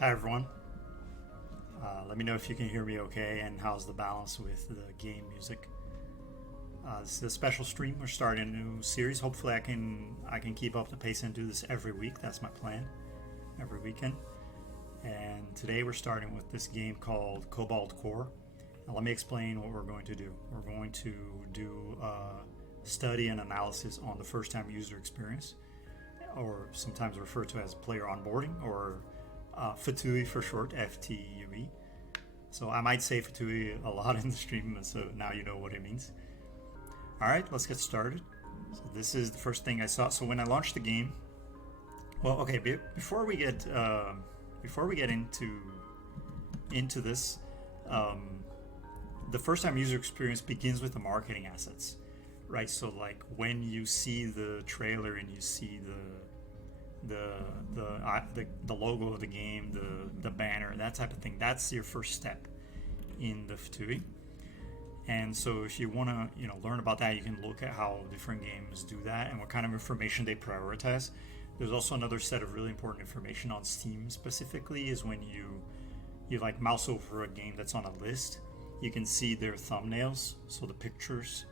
Hi everyone. Let me know if you can hear me okay and how's the balance with the game music. This is a special stream. We're starting a new series. Hopefully I can keep up the pace and do this every week. That's my plan. Every weekend. And today we're starting with this game called Cobalt Core. Now let me explain what we're going to do. We're going to do study and analysis on the first time user experience, or sometimes referred to as player onboarding, or FTUE for short, FTUE. So I might say FTUE a lot in the stream, so now you know what it means. All right, let's get started. So this is the first thing I saw. So when I launched the game, well, okay, before we get into this, the first time user experience begins with the marketing assets, right? So like when you see the trailer and you see the logo of the game, the banner, that type of thing, that's your first step in the FTUE. And so if you want to learn about that, you can look at how different games do that and what kind of information they prioritize. There's also another set of really important information on Steam specifically, is when you like mouse over a game that's on a list, you can see their thumbnails, so the pictures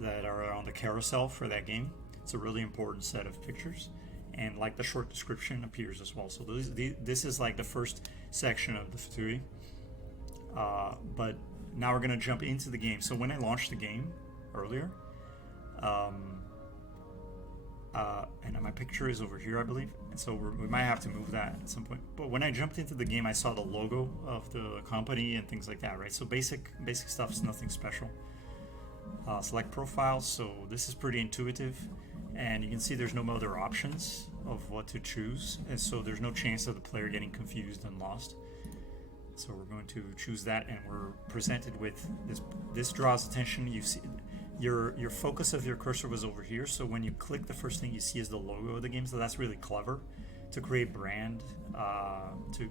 that are on the carousel for that game. It's a really important set of pictures, and like the short description appears as well. So this is like the first section of the FTUE. But now we're gonna jump into the game. So when I launched the game earlier, and my picture is over here, I believe, and so we might have to move that at some point. But when I jumped into the game, I saw the logo of the company and things like that, right? So basic stuff is nothing special. Select profiles. So this is pretty intuitive, and you can see there's no other options of what to choose, and so there's no chance of the player getting confused and lost. So we're going to choose that, and we're presented with this. This draws attention. You see your focus of your cursor was over here, so when you click, the first thing you see is the logo of the game. So that's really clever to create brand, to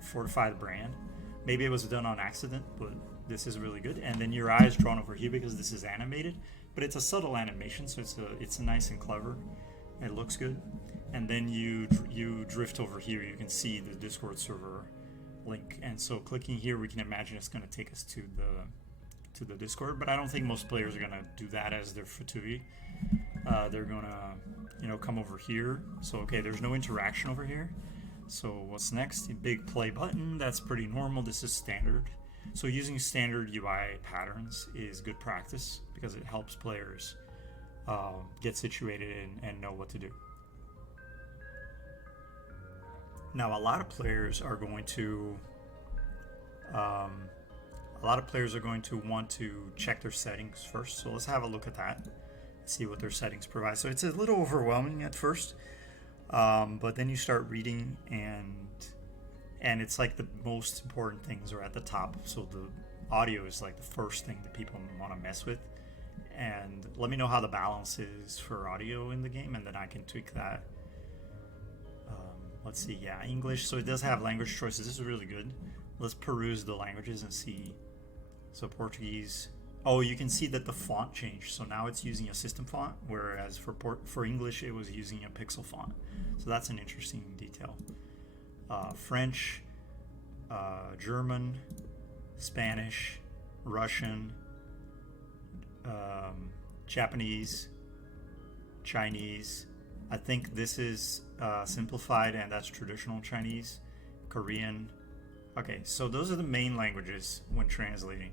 fortify the brand. Maybe it was done on accident, but this is really good. And then your eye is drawn over here because this is animated, but it's a subtle animation, so it's nice and clever. It looks good. And then you drift over here. You can see the Discord server link, and so clicking here, we can imagine it's going to take us to the Discord. But I don't think most players are going to do that as their FTUE. They're going to come over here. So okay, there's no interaction over here. So what's next? The big play button. That's pretty normal. This is standard. So using standard UI patterns is good practice because it helps players get situated and know what to do. Now, a lot of players are going to want to check their settings first. So let's have a look at that, see what their settings provide. So it's a little overwhelming at first, but then you start reading, and it's like the most important things are at the top. So the audio is like the first thing that people want to mess with. And let me know how the balance is for audio in the game, and then I can tweak that. Let's see, yeah, English. So it does have language choices. This is really good. Let's peruse the languages and see. So Portuguese. Oh, you can see that the font changed. So now it's using a system font, whereas for English it was using a pixel font. So that's an interesting detail. French, German, Spanish, Russian, Japanese, Chinese. I think this is simplified, and that's traditional Chinese, Korean. Okay, so those are the main languages when translating.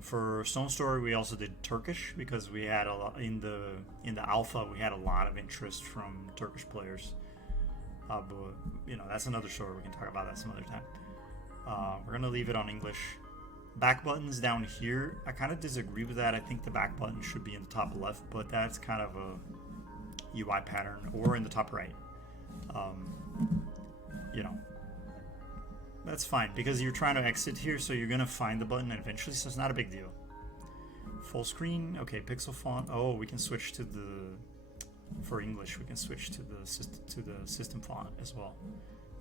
For Stone Story, we also did Turkish because we had a lot in the alpha. We had a lot of interest from Turkish players. But that's another story. We can talk about that some other time. We're gonna leave it on English. Back buttons down here. I kind of disagree with that. I think the back button should be in the top left, but that's kind of a UI pattern, or in the top right. That's fine because you're trying to exit here, so you're gonna find the button eventually, so it's not a big deal. Full screen. Okay, pixel font. Oh, we can switch to for English, we can switch to the system font as well.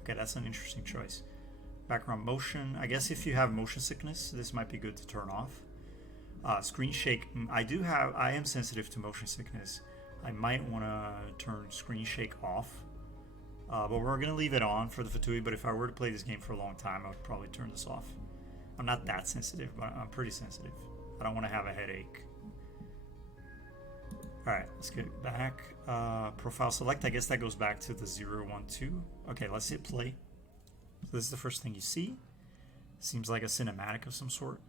Okay, that's an interesting choice. Background motion. I guess if you have motion sickness, this might be good to turn off. Screen shake. I am sensitive to motion sickness. I might want to turn screen shake off. But we're going to leave it on for the FTUE, but if I were to play this game for a long time, I would probably turn this off. I'm not that sensitive, but I'm pretty sensitive. I don't want to have a headache. Alright, let's get back. Profile select, I guess that goes back to the 0, 1, 2. Okay, let's hit play. So this is the first thing you see. Seems like a cinematic of some sort.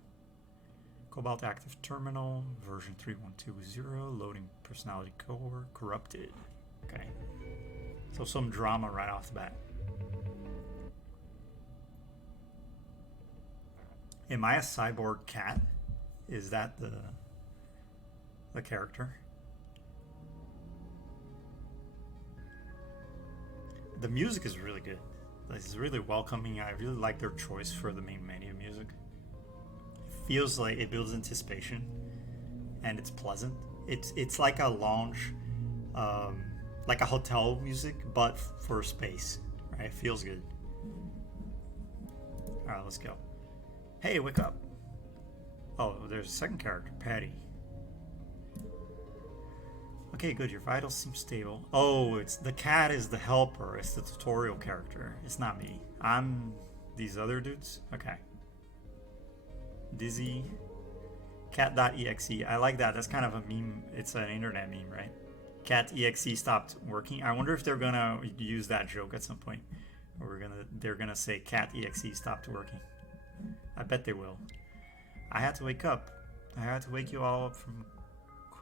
Cobalt active terminal, version 3120, loading personality core, corrupted. Okay. So some drama right off the bat. Am I a cyborg cat? Is that the character? The music is really good. It's really welcoming. I really like their choice for the main menu music. It feels like it builds anticipation, and it's pleasant. It's like a lounge, like a hotel music, but for space. Right? It feels good. All right, let's go. Hey, wake up. Oh, there's a second character, Patty. Okay, good. Your vitals seem stable. Oh, it's the cat is the helper. It's the tutorial character. It's not me. I'm these other dudes. Okay. Dizzy. Cat.exe. I like that. That's kind of a meme. It's an internet meme, right? Cat.exe stopped working. I wonder if they're gonna use that joke at some point. Or they're gonna say Cat.exe stopped working. I bet they will. I had to wake up. I had to wake you all up from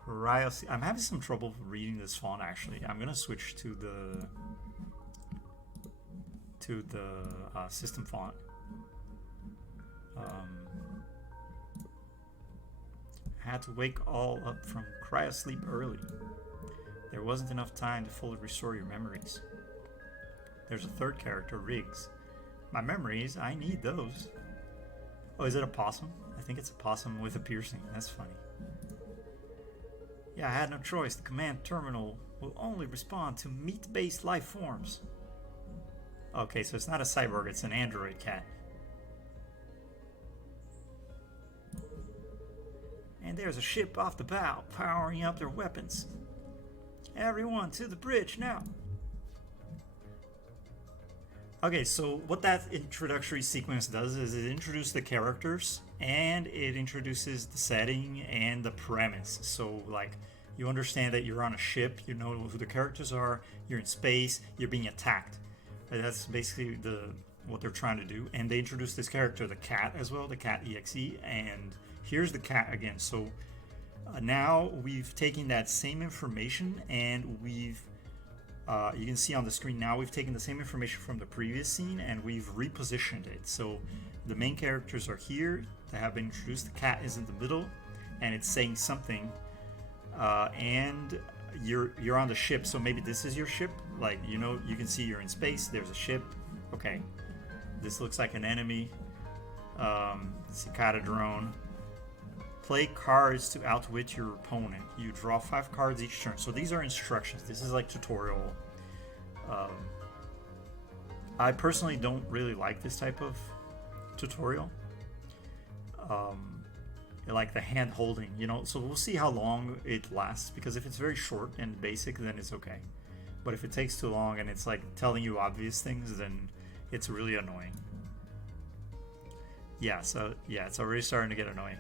cryo. I'm having some trouble reading this font actually. I'm gonna switch to the system font. I had to wake all up from cryo sleep early. There wasn't enough time to fully restore your memories. There's a third character, Riggs. My memories, I need those. Oh, is it a possum? I think it's a possum with a piercing. That's funny. Yeah, I had no choice. The command terminal will only respond to meat-based life forms. Okay, so it's not a cyborg, it's an android cat. And there's a ship off the bow, powering up their weapons. Everyone to the bridge now. Okay, so what that introductory sequence does is it introduces the characters and it introduces the setting and the premise. So like you understand that you're on a ship, you know who the characters are, you're in space, you're being attacked. That's basically what they're trying to do. And they introduce this character, the cat as well, the cat.exe, and here's the cat again. So now we've taken that same information and we've you can see on the screen now we've taken the same information from the previous scene and we've repositioned it. So the main characters are here, they have been introduced, the cat is in the middle and it's saying something, and you're on the ship, so maybe this is your ship, like you know, you can see you're in space, there's a ship. Okay, this looks like an enemy. Cicada drone. Play cards to outwit your opponent. You draw 5 cards each turn. So these are instructions. This is like tutorial. I personally don't really like this type of tutorial. Like the hand holding, you know. So we'll see how long it lasts, because if it's very short and basic, then it's okay. But if it takes too long and it's like telling you obvious things, then it's really annoying. Yeah, so yeah, it's already starting to get annoying.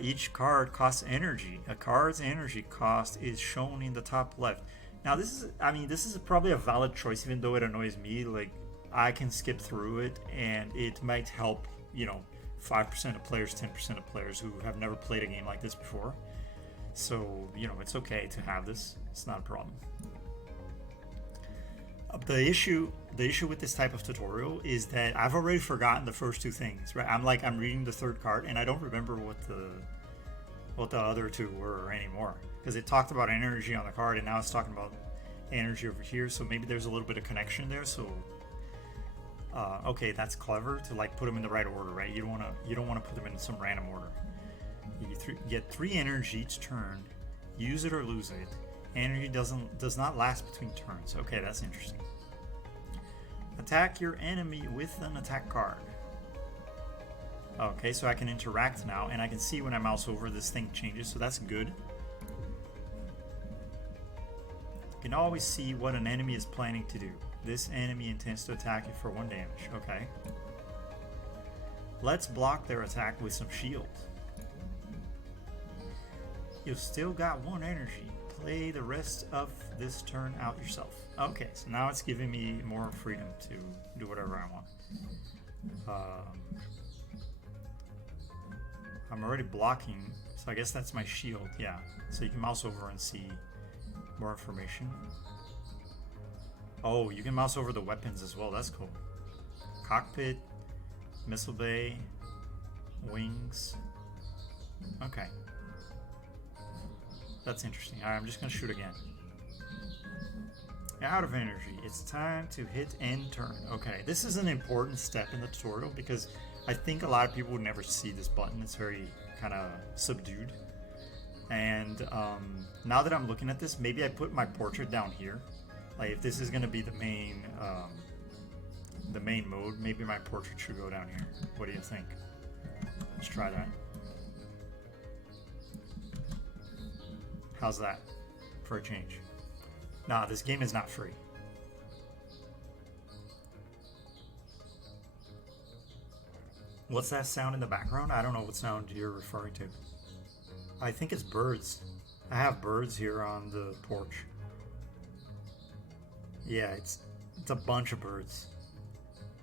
Each card costs energy. A card's energy cost is shown in the top left. Now this is probably a valid choice, even though it annoys me. Like I can skip through it and it might help, you know, 5% of players, 10% of players who have never played a game like this before. So, you know, it's okay to have this. It's not a problem. The issue with this type of tutorial is that I've already forgotten the first 2 things, right? I'm reading the third card and I don't remember what the other 2 were anymore, because it talked about energy on the card and now it's talking about energy over here. So maybe there's a little bit of connection there. So okay, that's clever to like put them in the right order, right? You don't want to put them in some random order. You get 3 energy each turn. Use it or lose it. Energy does not last between turns. Okay, that's interesting. Attack your enemy with an attack card. Okay, so I can interact now, and I can see when I mouse over this thing changes, so that's good. You can always see what an enemy is planning to do. This enemy intends to attack you for 1 damage. Okay. Let's block their attack with some shield. You've still got 1 energy. Play the rest of this turn out yourself. Okay, so now it's giving me more freedom to do whatever I want. I'm already blocking, so I guess that's my shield. Yeah, so you can mouse over and see more information. Oh, you can mouse over the weapons as well. That's cool. Cockpit, missile bay, wings. Okay. That's interesting. Alright, I'm just going to shoot again. Out of energy. It's time to hit end turn. Okay, this is an important step in the tutorial because I think a lot of people would never see this button. It's very kind of subdued. And now that I'm looking at this, maybe I put my portrait down here. Like if this is going to be the main mode, maybe my portrait should go down here. What do you think? Let's try that. How's that for a change? Nah, this game is not free. What's that sound in the background? I don't know what sound you're referring to. I think it's birds. I have birds here on the porch. Yeah, it's a bunch of birds.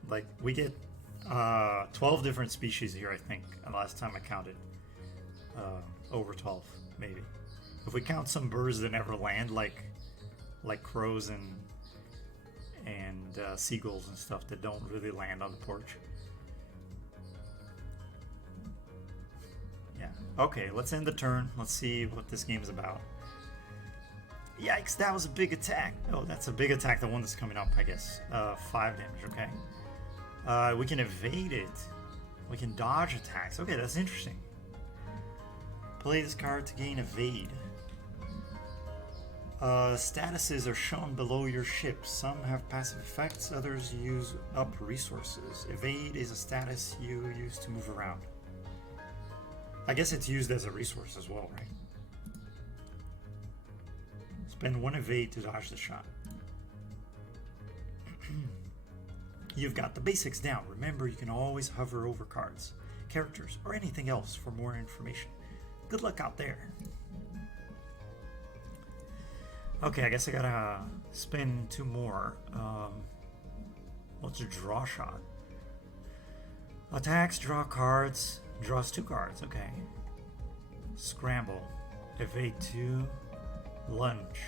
Like, we get 12 different species here, I think, the last time I counted. Over 12, maybe. If we count some birds that never land, like crows and seagulls and stuff that don't really land on the porch. Yeah. Okay, let's end the turn. Let's see what this game is about. Yikes, that was a big attack. Oh, that's a big attack, the one that's coming up, I guess. 5 damage, okay. We can evade it. We can dodge attacks. Okay, that's interesting. Play this card to gain evade. Statuses are shown below your ship. Some have passive effects, others use up resources. Evade is a status you use to move around. I guess it's used as a resource as well, right? Spend 1 evade to dodge the shot. You've got the basics down. Remember, you can always hover over cards, characters, or anything else for more information. Good luck out there. Okay, I guess I gotta spin 2 more. What's a draw shot? Attacks, draw cards, draws 2 cards. Okay. Scramble. Evade 2. Lunge.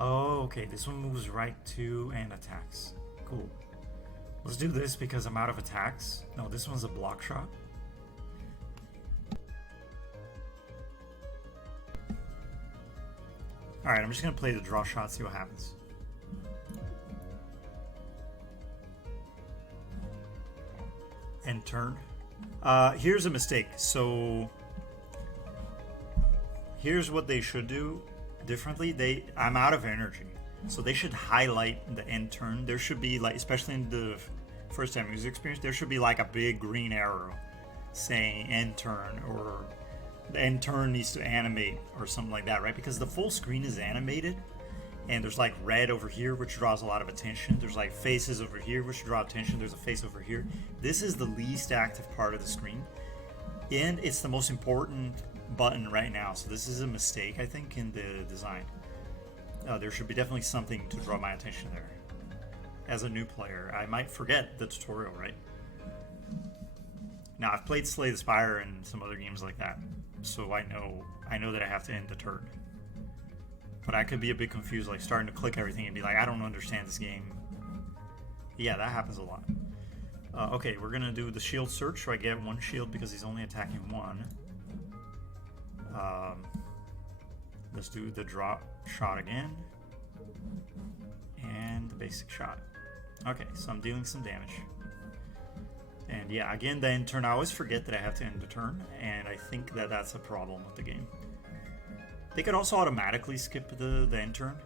Oh, okay. This one moves right to and attacks. Cool. Let's do this because I'm out of attacks. No, this one's a block shot. Alright, I'm just going to play the draw shot, see what happens. End turn. Here's a mistake. So, here's what they should do differently. I'm out of energy. So they should highlight the end turn. There should be, like, especially in the first time user experience, there should be like a big green arrow saying end turn, or the end turn needs to animate or something like that, right? Because the full screen is animated and there's like red over here, which draws a lot of attention. There's like faces over here, which draw attention. There's a face over here. This is the least active part of the screen, and it's the most important button right now. So this is a mistake, I think, in the design. There should be definitely something to draw my attention there. As a new player, I might forget the tutorial, right? Now, I've played Slay the Spire and some other games like that, so I know that I have to end the turn. But I could be a bit confused, like starting to click everything and be like, I don't understand this game. Yeah, that happens a lot. Okay, we're gonna do the shield search, so I get 1 shield because he's only attacking 1. Let's do the draw shot again. And the basic shot. Okay, so I'm dealing some damage. And yeah, again, the end turn, I always forget that I have to end the turn, and I think that that's a problem with the game. They could also automatically skip the end turn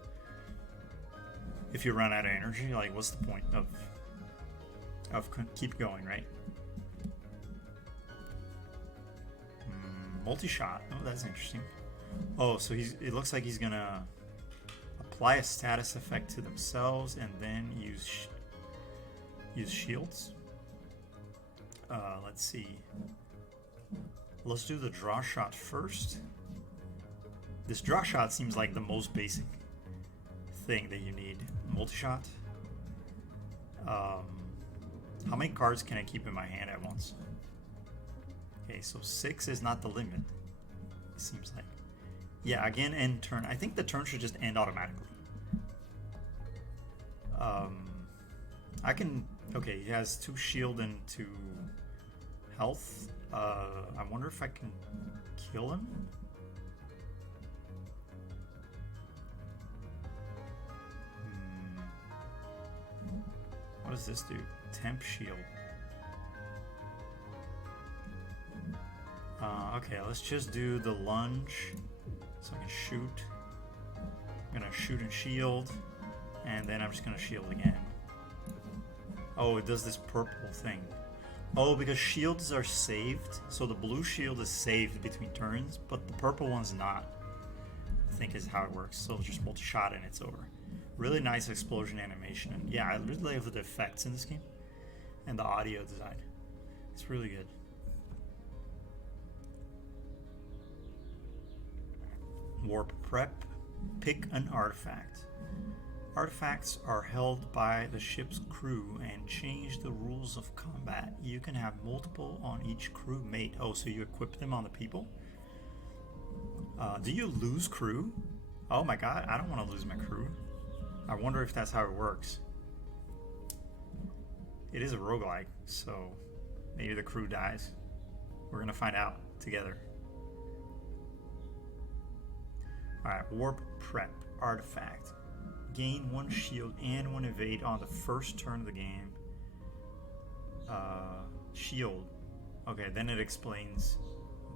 if you run out of energy. Like, what's the point of keep going, right? Multi-shot. Oh, that's interesting. Oh, so it looks like he's gonna apply a status effect to themselves and then use shields. Let's see. Let's do the draw shot first. This draw shot seems like the most basic thing that you need. Multi-shot. How many cards can I keep in my hand at once? Okay, so 6 is not the limit, it seems like. Yeah, again, end turn. I think the turn should just end automatically. I can... Okay, he has 2 shield and 2 health. I wonder if I can kill him? What does this do? Temp shield. Okay, let's just do the lunge. So I can shoot. I'm gonna shoot and shield. And then I'm just gonna shield again. Oh, it does this purple thing. Oh, because shields are saved. So the blue shield is saved between turns, but the purple one's not. I think is how it works. So just multi-shot and it's over. Really nice explosion animation. And yeah, I really love the effects in this game. And the audio design. It's really good. Warp prep. Pick an artifact. Artifacts are held by the ship's crew and change the rules of combat. You can have multiple on each crewmate. Oh, so you equip them on the people? Do you lose crew? Oh my god, I don't want to lose my crew. I wonder if that's how it works. It is a roguelike, so maybe the crew dies. We're gonna find out together. Alright, warp prep artifact. Gain 1 shield and 1 evade on the first turn of the game. Shield. Okay, then it explains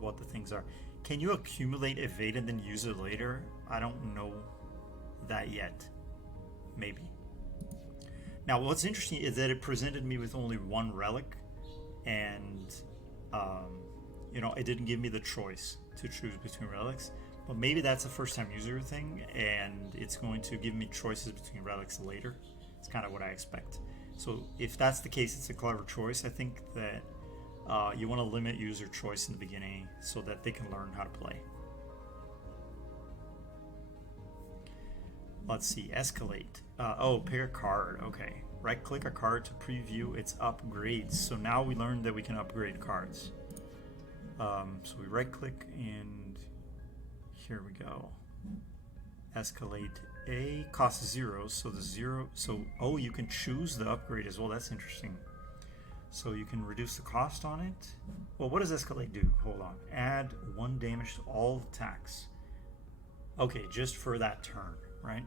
what the things are. Can you accumulate evade and then use it later? I don't know that yet. Maybe. Now, what's interesting is that it presented me with only 1 relic, and you know, it didn't give me the choice to choose between relics. But maybe that's a first-time user thing, and it's going to give me choices between relics later. It's kind of what I expect. So if that's the case, it's a clever choice. I think that you want to limit user choice in the beginning so that they can learn how to play. Let's see, escalate. Oh, pick a card. Okay, right-click a card to preview its upgrades. So now we learned that we can upgrade cards. So we right-click and here we go. Escalate A costs 0, so the 0. So oh, you can choose the upgrade as well. That's interesting. So you can reduce the cost on it. Well, what does escalate do? Hold on. Add 1 damage to all attacks. Okay, just for that turn, right?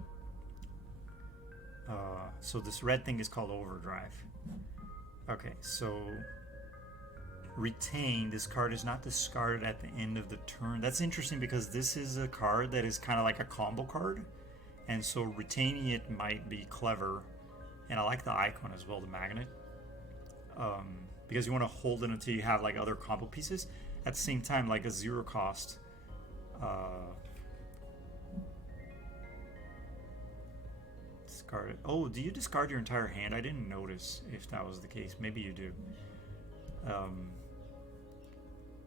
So this red thing is called overdrive. Okay, so retain. This card is not discarded at the end of the turn. That's interesting because this is a card that is kind of like a combo card, and so retaining it might be clever. And I like the icon as well, the magnet, because you want to hold it until you have like other combo pieces. At the same time, like a 0 cost discard it. Oh, do you discard your entire hand? I didn't notice if that was the case. Maybe you do.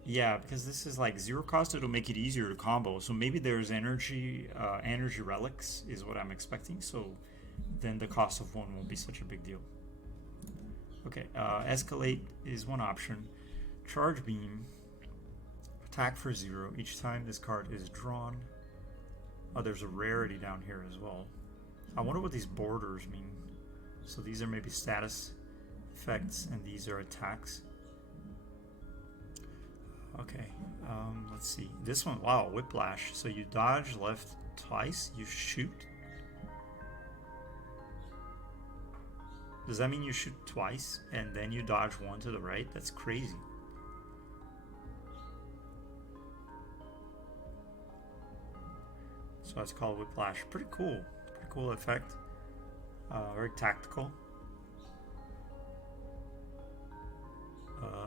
Yeah, because this is like 0 cost, it'll make it easier to combo. So maybe there's energy relics is what I'm expecting. So then the cost of 1 won't be such a big deal. Okay, escalate is one option. Charge beam, attack for 0 each time this card is drawn. Oh, there's a rarity down here as well. I wonder what these borders mean. So these are maybe status effects and these are attacks. Okay, let's see. This one, wow, whiplash. So you dodge left twice, you shoot. Does that mean you shoot twice and then you dodge 1 to the right? That's crazy. So that's called whiplash. Pretty cool. Pretty cool effect. Very tactical.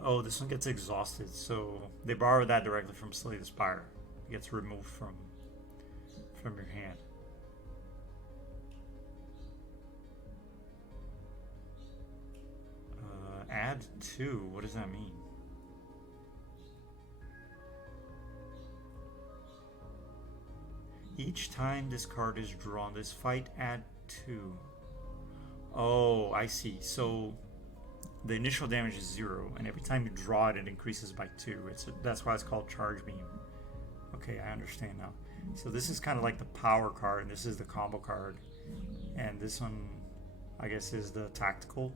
Oh, this one gets exhausted, so they borrowed that directly from Slay the Spire. It gets removed from your hand. Add 2. What does that mean? Each time this card is drawn, this fight add 2. Oh, I see. So the initial damage is 0, and every time you draw it, it increases by 2. That's why it's called Charge Beam. Okay, I understand now. So this is kind of like the power card, and this is the combo card. And this one, I guess, is the tactical.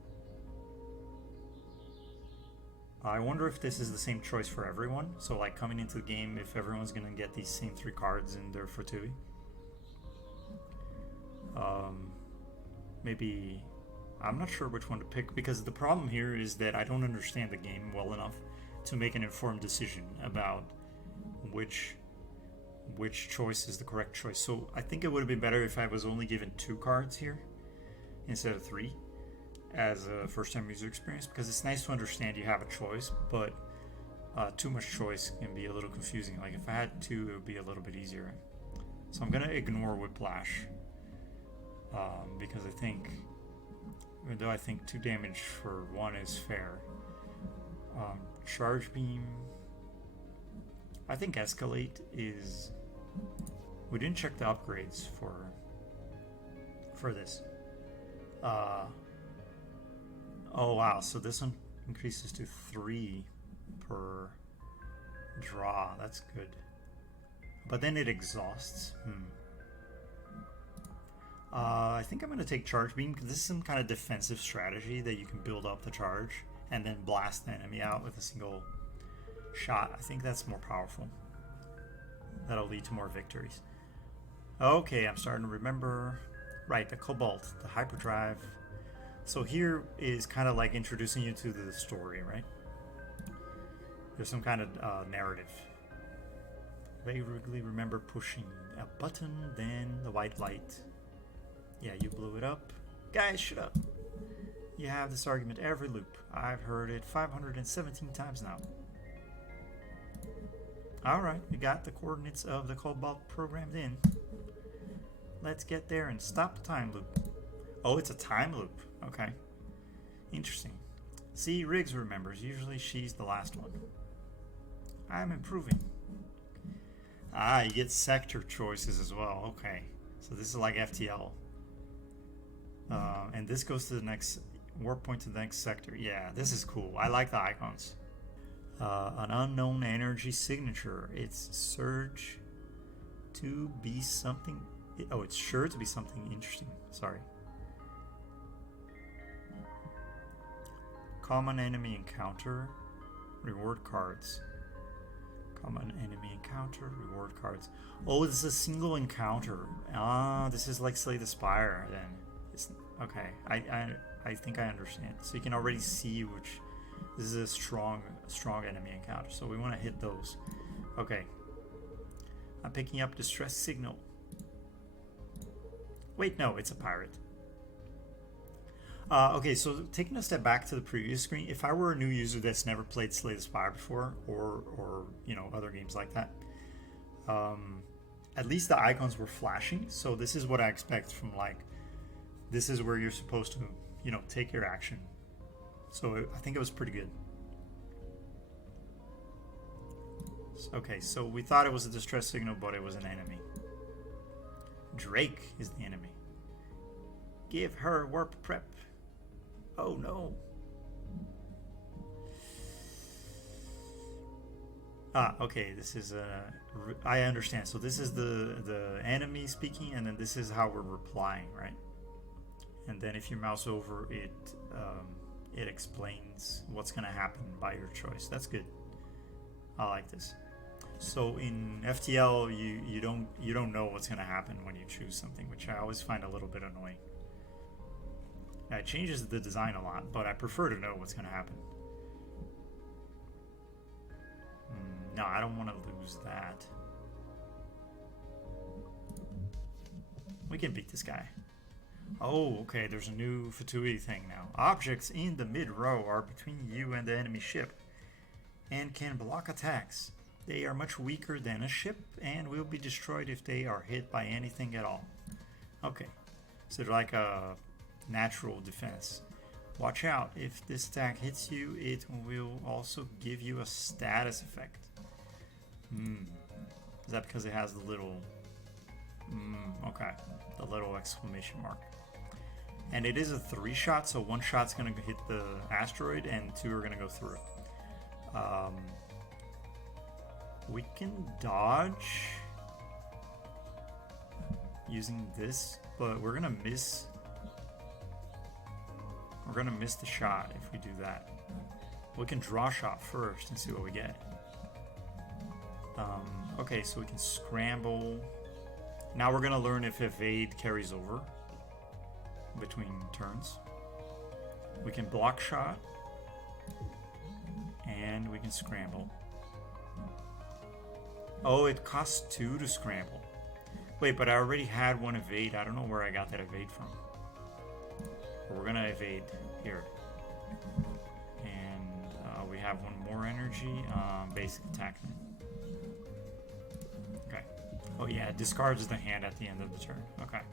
I wonder if this is the same choice for everyone. So like coming into the game, if everyone's going to get these same 3 cards in their FTUE. Maybe, I'm not sure which one to pick, because the problem here is that I don't understand the game well enough to make an informed decision about which choice is the correct choice. So I think it would have been better if I was only given 2 cards here instead of 3 as a first-time user experience, because it's nice to understand you have a choice, but too much choice can be a little confusing. Like if I had 2, it would be a little bit easier. So I'm gonna ignore Whiplash because I think, even though I think 2 damage for 1 is fair, Charge Beam, I think Escalate is, we didn't check the upgrades for this. Oh wow, so this one increases to 3 per draw. That's good. But then it exhausts. I think I'm going to take Charge Beam, because this is some kind of defensive strategy that you can build up the charge and then blast the enemy out with a single shot. I think that's more powerful. That'll lead to more victories. Okay, I'm starting to remember. Right, the Cobalt, the hyperdrive. So here is kind of like introducing you to the story, right? There's some kind of narrative. Vaguely remember pushing a button, then the white light. Yeah, you blew it up. Guys, shut up. You have this argument every loop. I've heard it 517 times now. Alright, we got the coordinates of the Cobalt programmed in. Let's get there and stop the time loop. Oh, it's a time loop. Okay. Interesting. See, Riggs remembers. Usually she's the last one. I'm improving. Ah, you get sector choices as well. Okay. So this is like FTL. And this goes to the next warp point to the next sector. Yeah, this is cool. I like the icons. An unknown energy signature. It's surge to be something. Oh, it's sure to be something interesting. Sorry. Common enemy encounter. Reward cards. Common enemy encounter. Reward cards. Oh, this is a single encounter. Ah, this is like Slay the Spire then. It's, okay, I think I understand. So you can already see which. This is a strong enemy encounter. So we want to hit those. Okay. I'm picking up distress signal. Wait, no, it's a pirate. Okay, so taking a step back to the previous screen, if I were a new user that's never played Slay the Spire before, or you know, other games like that, at least the icons were flashing. So this is what I expect from, like, this is where you're supposed to, you know, take your action. So I think it was pretty good. Okay, so we thought it was a distress signal, but it was an enemy. Drake is the enemy. Give her warp prep. Oh no. Ah, okay, this is I understand. So this is the enemy speaking, and then this is how we're replying, right? And then if you mouse over it, it explains what's gonna happen by your choice. That's good. I like this. So in FTL, you don't know what's gonna happen when you choose something, which I always find a little bit annoying. It changes the design a lot, but I prefer to know what's gonna happen. No, I don't want to lose that. We can beat this guy. Oh, okay, there's a new FTUE thing now. Objects in the mid-row are between you and the enemy ship and can block attacks. They are much weaker than a ship and will be destroyed if they are hit by anything at all. Okay, so they're like a natural defense. Watch out, if this attack hits you, it will also give you a status effect. Is that because it has the little... okay, the little exclamation mark. And it is a 3-shot, so 1 shot's gonna hit the asteroid and 2 are gonna go through it. We can dodge using this, but we're gonna miss. We're gonna miss the shot if we do that. We can draw shot first and see what we get. Okay, so we can scramble. Now we're gonna learn if evade carries over between turns. We can block shot and we can scramble. Oh, it costs 2 to scramble. Wait, but I already had 1 evade. I don't know where I got that evade from. But we're gonna evade here. And we have 1 more energy. Basic attack. Okay. Oh yeah, it discards the hand at the end of the turn. Okay.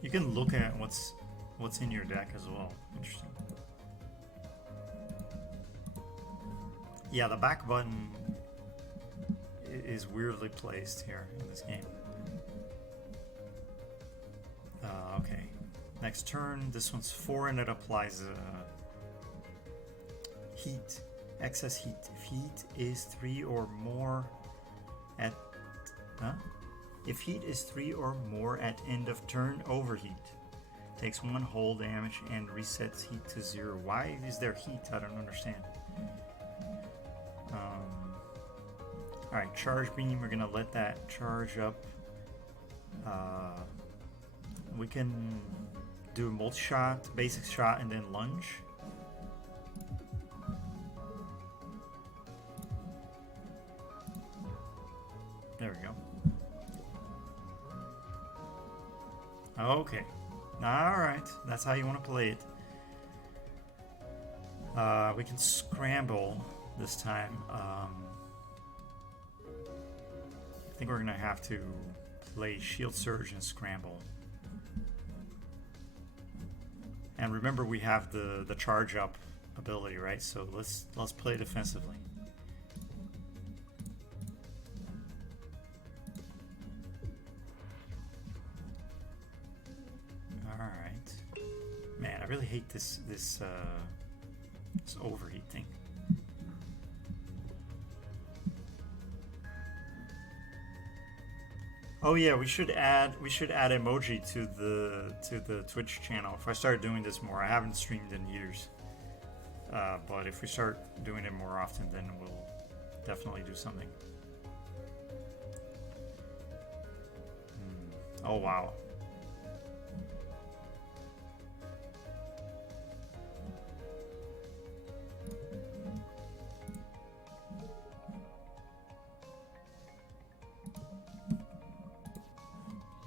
You can look at what's in your deck as well. Interesting. Yeah, the back button is weirdly placed here in this game. Okay, next turn. This one's 4 and it applies heat, excess heat. If heat is 3 or more at if heat is 3 or more at end of turn, overheat. Takes 1 hull damage and resets heat to 0. Why is there heat? I don't understand. Alright, charge beam, we're gonna let that charge up. We can do multi-shot, basic shot, and then lunge. There we go. Okay. Alright, that's how you want to play it. We can scramble this time. I think we're gonna have to play Shield Surge and Scramble. And remember, we have the charge up ability, right? So let's play defensively. All right, man, I really hate this overheat thing. Oh yeah, we should add emoji to the Twitch channel. If I start doing this more, I haven't streamed in years, but if we start doing it more often, then we'll definitely do something. Oh wow.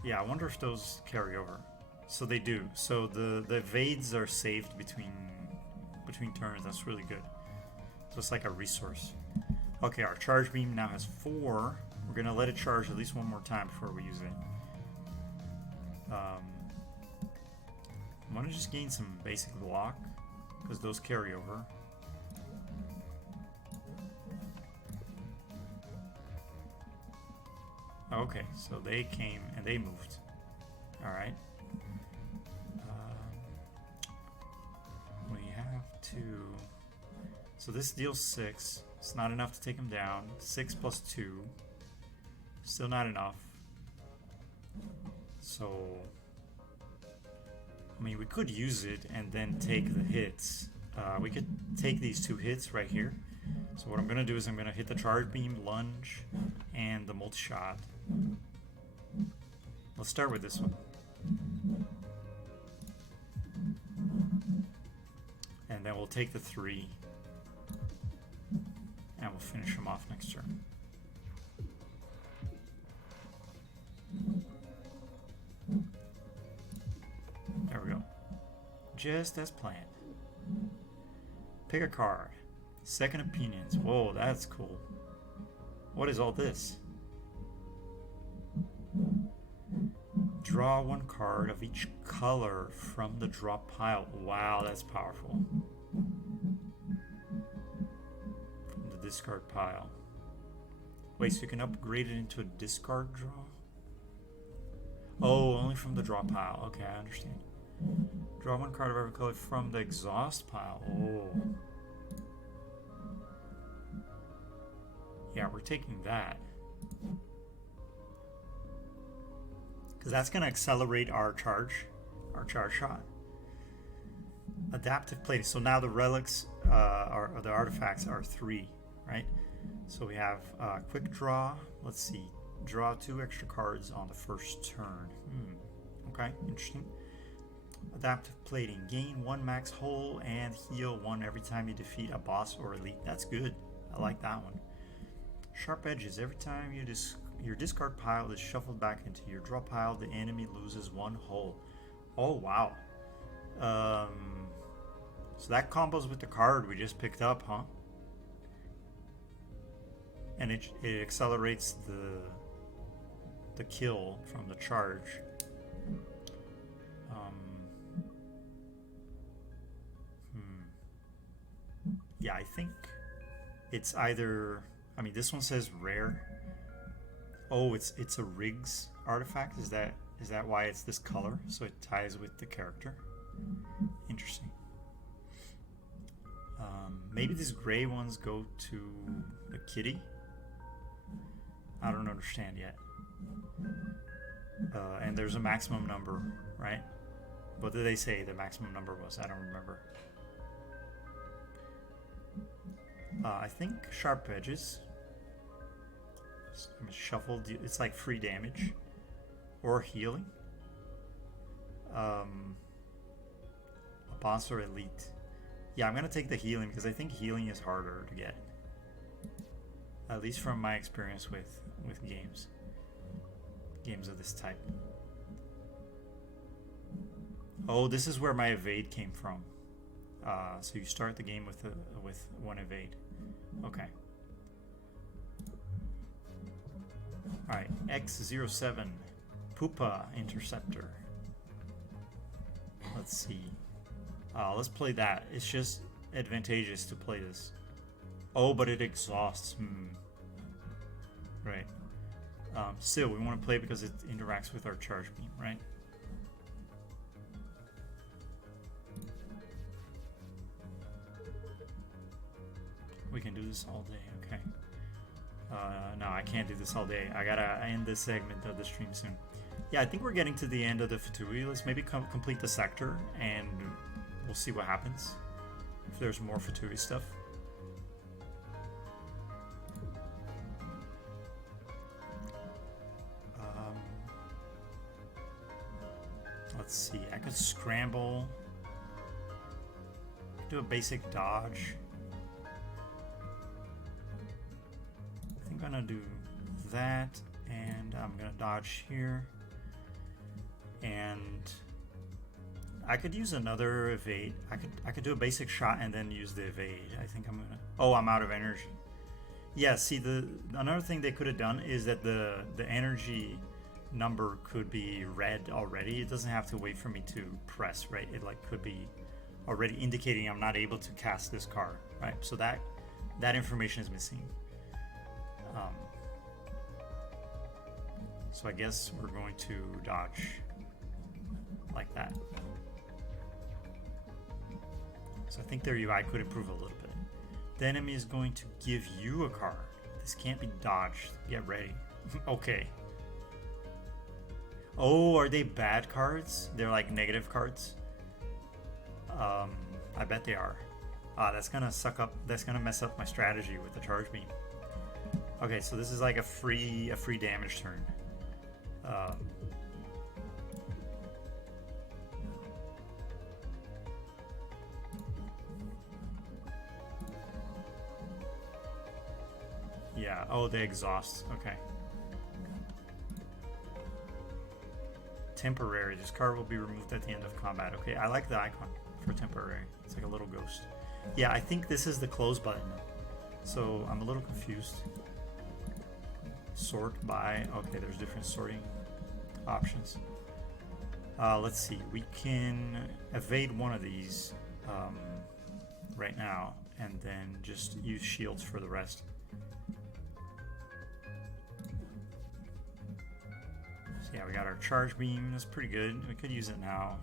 Yeah, I wonder if those carry over. So they do. So the evades are saved between turns. That's really good. So it's like a resource. Okay, our charge beam now has 4. We're gonna let it charge at least 1 more time before we use it. I want to just gain some basic block because those carry over. Okay, so they came and they moved. All right. We have to. So this deals 6. It's not enough to take him down. 6 plus 2. Still not enough. So, I mean, we could use it and then take the hits. We could take these 2 hits right here. So what I'm going to do is I'm going to hit the charge beam, lunge, and the multi-shot. Let's start with this one. And then we'll take the 3. And we'll finish him off next turn. There we go. Just as planned. Pick a card. Second opinions. Whoa, that's cool. What is all this? Draw one card of each color from the draw pile. Wow, that's powerful. From the discard pile. Wait, so you can upgrade it into a discard draw? Oh, only from the draw pile. Okay, I understand. Draw one card of every color from the exhaust pile. Oh. Yeah, we're taking that. Because that's going to accelerate our charge shot. Adaptive plating. So now the relics, or the artifacts are 3, right? So we have quick draw. Let's see. Draw 2 extra cards on the first turn. Okay, interesting. Adaptive plating. Gain 1 max hull and heal 1 every time you defeat a boss or elite. That's good. I like that one. Sharp edges. Every time your discard pile is shuffled back into your draw pile, the enemy loses 1 hull. Oh, wow. So that combos with the card we just picked up, huh? And it accelerates the kill from the charge. Yeah, I think it's either, I mean, this one says rare. Oh, it's a Riggs artifact. Is that why it's this color? So it ties with the character. Interesting. Maybe these gray ones go to the kitty. I don't understand yet. And there's a maximum number, right? What did they say the maximum number was? I don't remember. I think sharp edges. I'm shuffled. It's like free damage or healing. A boss or elite. Yeah, I'm gonna take the healing because I think healing is harder to get. At least from my experience with games of this type. Oh, this is where my evade came from. So you start the game with 1 evade. Okay. All right, X07, Pupa Interceptor. Let's see. Let's play that. It's just advantageous to play this. Oh, but it exhausts. Right. Still, we want to play because it interacts with our charge beam, right? We can do this all day, okay. No, I can't do this all day. I gotta end this segment of the stream soon. Yeah, I think we're getting to the end of the FTUE. Let's maybe complete the sector and we'll see what happens. If there's more FTUE stuff. Let's see, I could scramble. Do a basic dodge. I think I'm gonna do that, and I'm gonna dodge here. And I could use another evade. I could do a basic shot and then use the evade. I think I'm gonna. Oh, I'm out of energy. Yeah. See, another thing they could have done is that the energy number could be red already. It doesn't have to wait for me to press, right? It like could be already indicating I'm not able to cast this card, right? So that information is missing. So I guess we're going to dodge like that. So I think their UI could improve a little bit. The enemy is going to give you a card. This can't be dodged. Get ready. Okay. Oh, are they bad cards? They're like negative cards? I bet they are. That's gonna suck up. That's gonna mess up my strategy with the charge beam. Okay, so this is like a free damage turn. Yeah. Oh, they exhaust. Okay. Temporary. This card will be removed at the end of combat. Okay, I like the icon for temporary. It's like a little ghost. Yeah, I think this is the close button. So I'm a little confused. Sort by. Okay, there's different sorting options. Let's see. We can evade one of these right now, and then just use shields for the rest. So yeah, we got our charge beam. That's pretty good. We could use it now,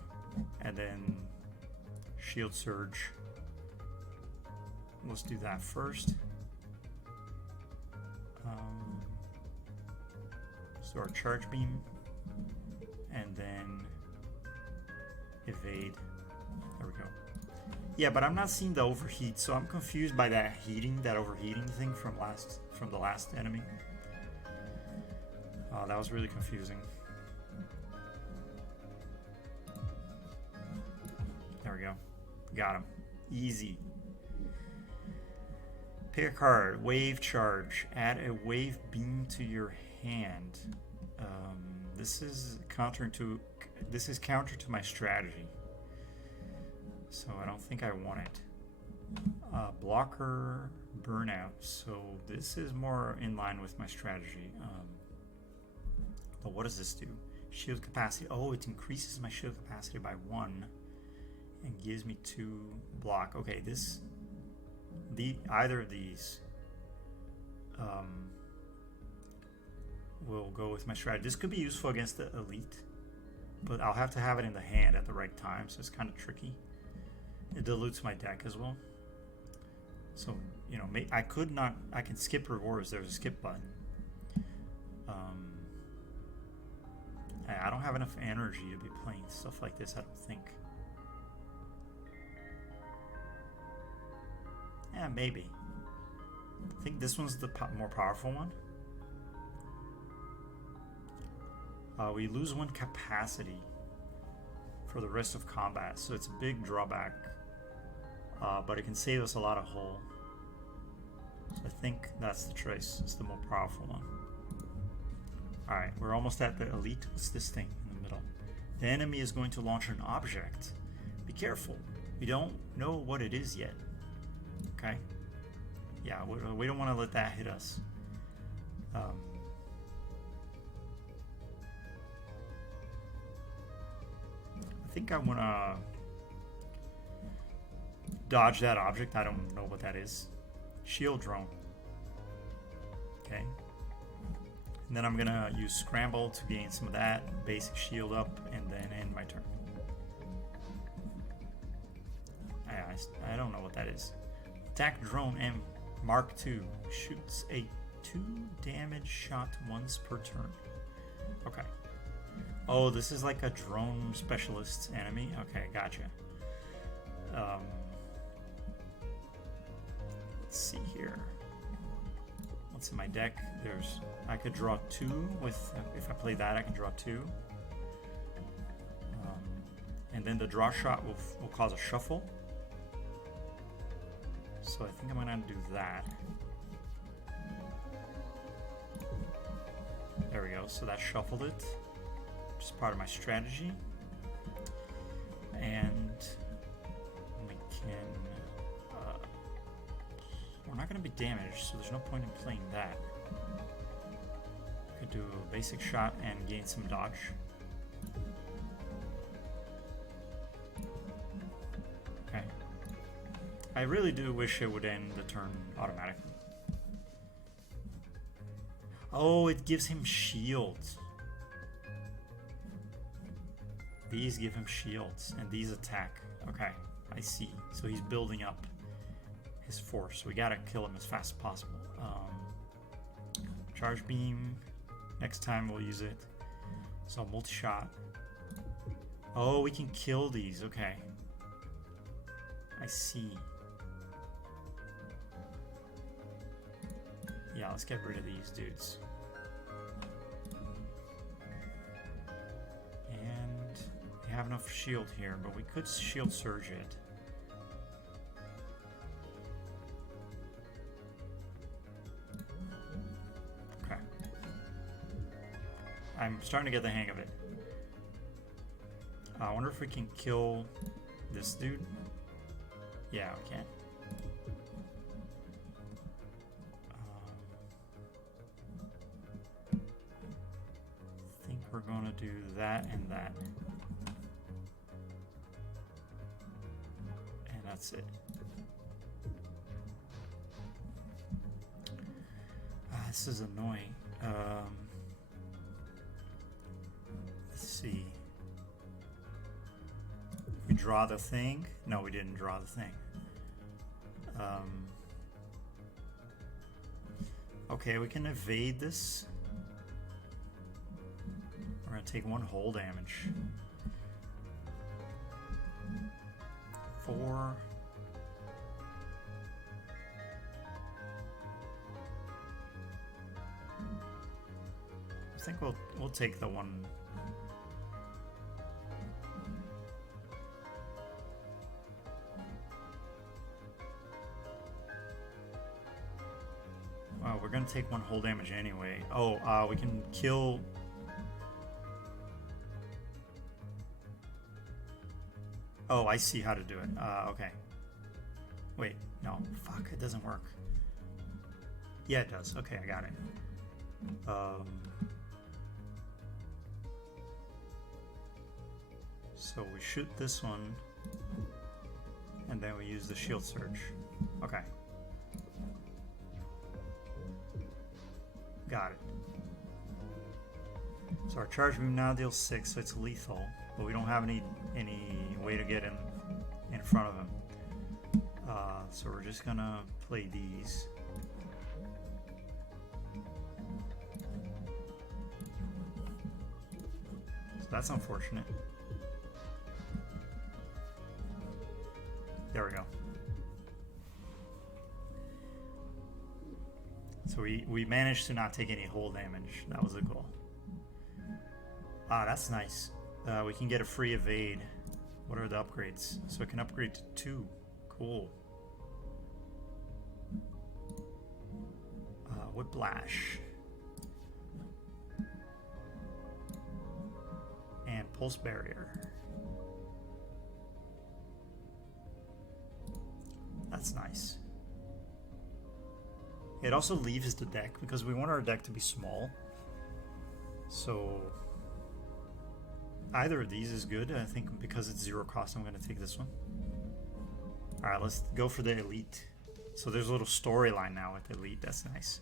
and then shield surge. Let's do that first. So our charge beam, and then evade. There we go. Yeah, but I'm not seeing the overheat, so I'm confused by that overheating thing from the last enemy. That was really confusing. There we go. Got him. Easy. Pick a card. Wave charge. Add a wave beam to your hand. This is counter to my strategy, so I don't think I want it. Blocker burnout. So this is more in line with my strategy. But what does this do? Shield capacity. Oh, it increases my shield capacity by 1 and gives me 2 block. Okay, either of these will go with my strategy. This could be useful against the elite, but I'll have to have it in the hand at the right time, so it's kind of tricky. It dilutes my deck as well. So, you know, I can skip rewards. There's a skip button. I don't have enough energy to be playing stuff like this, I don't think. Yeah, maybe. I think this one's the more powerful one. We lose 1 capacity for the rest of combat, so it's a big drawback. But it can save us a lot of hull. So I think that's the choice. It's the more powerful one. Alright, we're almost at the elite. What's this thing in the middle? The enemy is going to launch an object. Be careful. We don't know what it is yet. Okay? Yeah, we don't want to let that hit us. I think I want to dodge that object. I don't know what that is. Shield drone. Okay. And then I'm going to use scramble to gain some of that. Basic shield up, and then end my turn. I don't know what that is. Attack drone M Mark II shoots a 2 damage shot once per turn. Okay. Oh, this is like a drone specialist enemy? Okay, gotcha. Let's see here. What's in my deck? I could draw 2 with, if I play that, I can draw 2. And then the draw shot will cause a shuffle. So I think I'm gonna do that. There we go, so that shuffled it. Just part of my strategy. And we can, we're not gonna be damaged, so there's no point in playing that. Could do a basic shot and gain some dodge. Okay. I really do wish it would end the turn automatically. Oh, it gives him shields. These give him shields, and these attack. Okay, I see. So he's building up his force. We gotta kill him as fast as possible. Charge beam. Next time we'll use it. So multi-shot. Oh, we can kill these. Okay. I see. Yeah, let's get rid of these dudes. And we have enough shield here, but we could shield surge it. Okay. I'm starting to get the hang of it. I wonder if we can kill this dude. Yeah, we can. I think we're going to do that and that. that's it. This is annoying. Let's see. We draw the thing. No, we didn't draw the thing. Okay, we can evade this. We're gonna take 1 hull damage. 4. I think we'll take the 1. Wow, we're gonna take 1 hull damage anyway. Oh, we can kill. Oh, I see how to do it. Okay. Wait, no, fuck, it doesn't work. Yeah, it does. Okay, I got it. So we shoot this one, and then we use the shield surge. Okay. Got it. So our charge beam now deals 6, so it's lethal, but we don't have any way to get in front of him. So we're just gonna play these. So that's unfortunate. There we go. So we managed to not take any hull damage. That was the goal. Ah, that's nice. We can get a free evade. What are the upgrades? So it can upgrade to 2. Cool. Whiplash. And pulse barrier. That's nice. It also leaves the deck because we want our deck to be small. So either of these is good. I think because it's 0 cost, I'm going to take this one. Alright, let's go for the elite. So there's a little storyline now with elite. That's nice.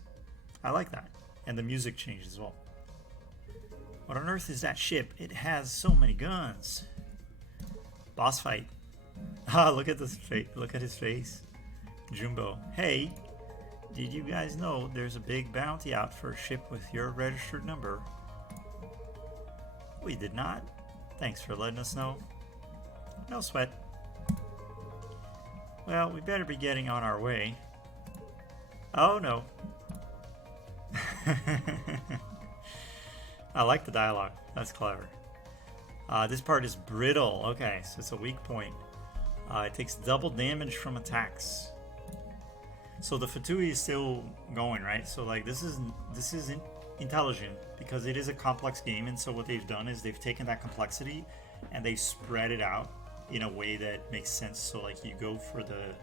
I like that. And the music changed as well. What on earth is that ship? It has so many guns. Boss fight. Ah, look at this face. Look at his face. Jumbo. Hey, did you guys know there's a big bounty out for a ship with your registered number? We did not. Thanks for letting us know. No sweat. Well, we better be getting on our way. Oh no. I like the dialogue. That's clever. This part is brittle. Okay, so it's a weak point. It takes double damage from attacks. So the FTUE is still going, right? So like this is intelligent because it is a complex game, and so what they've done is they've taken that complexity and they spread it out in a way that makes sense. So like you go for the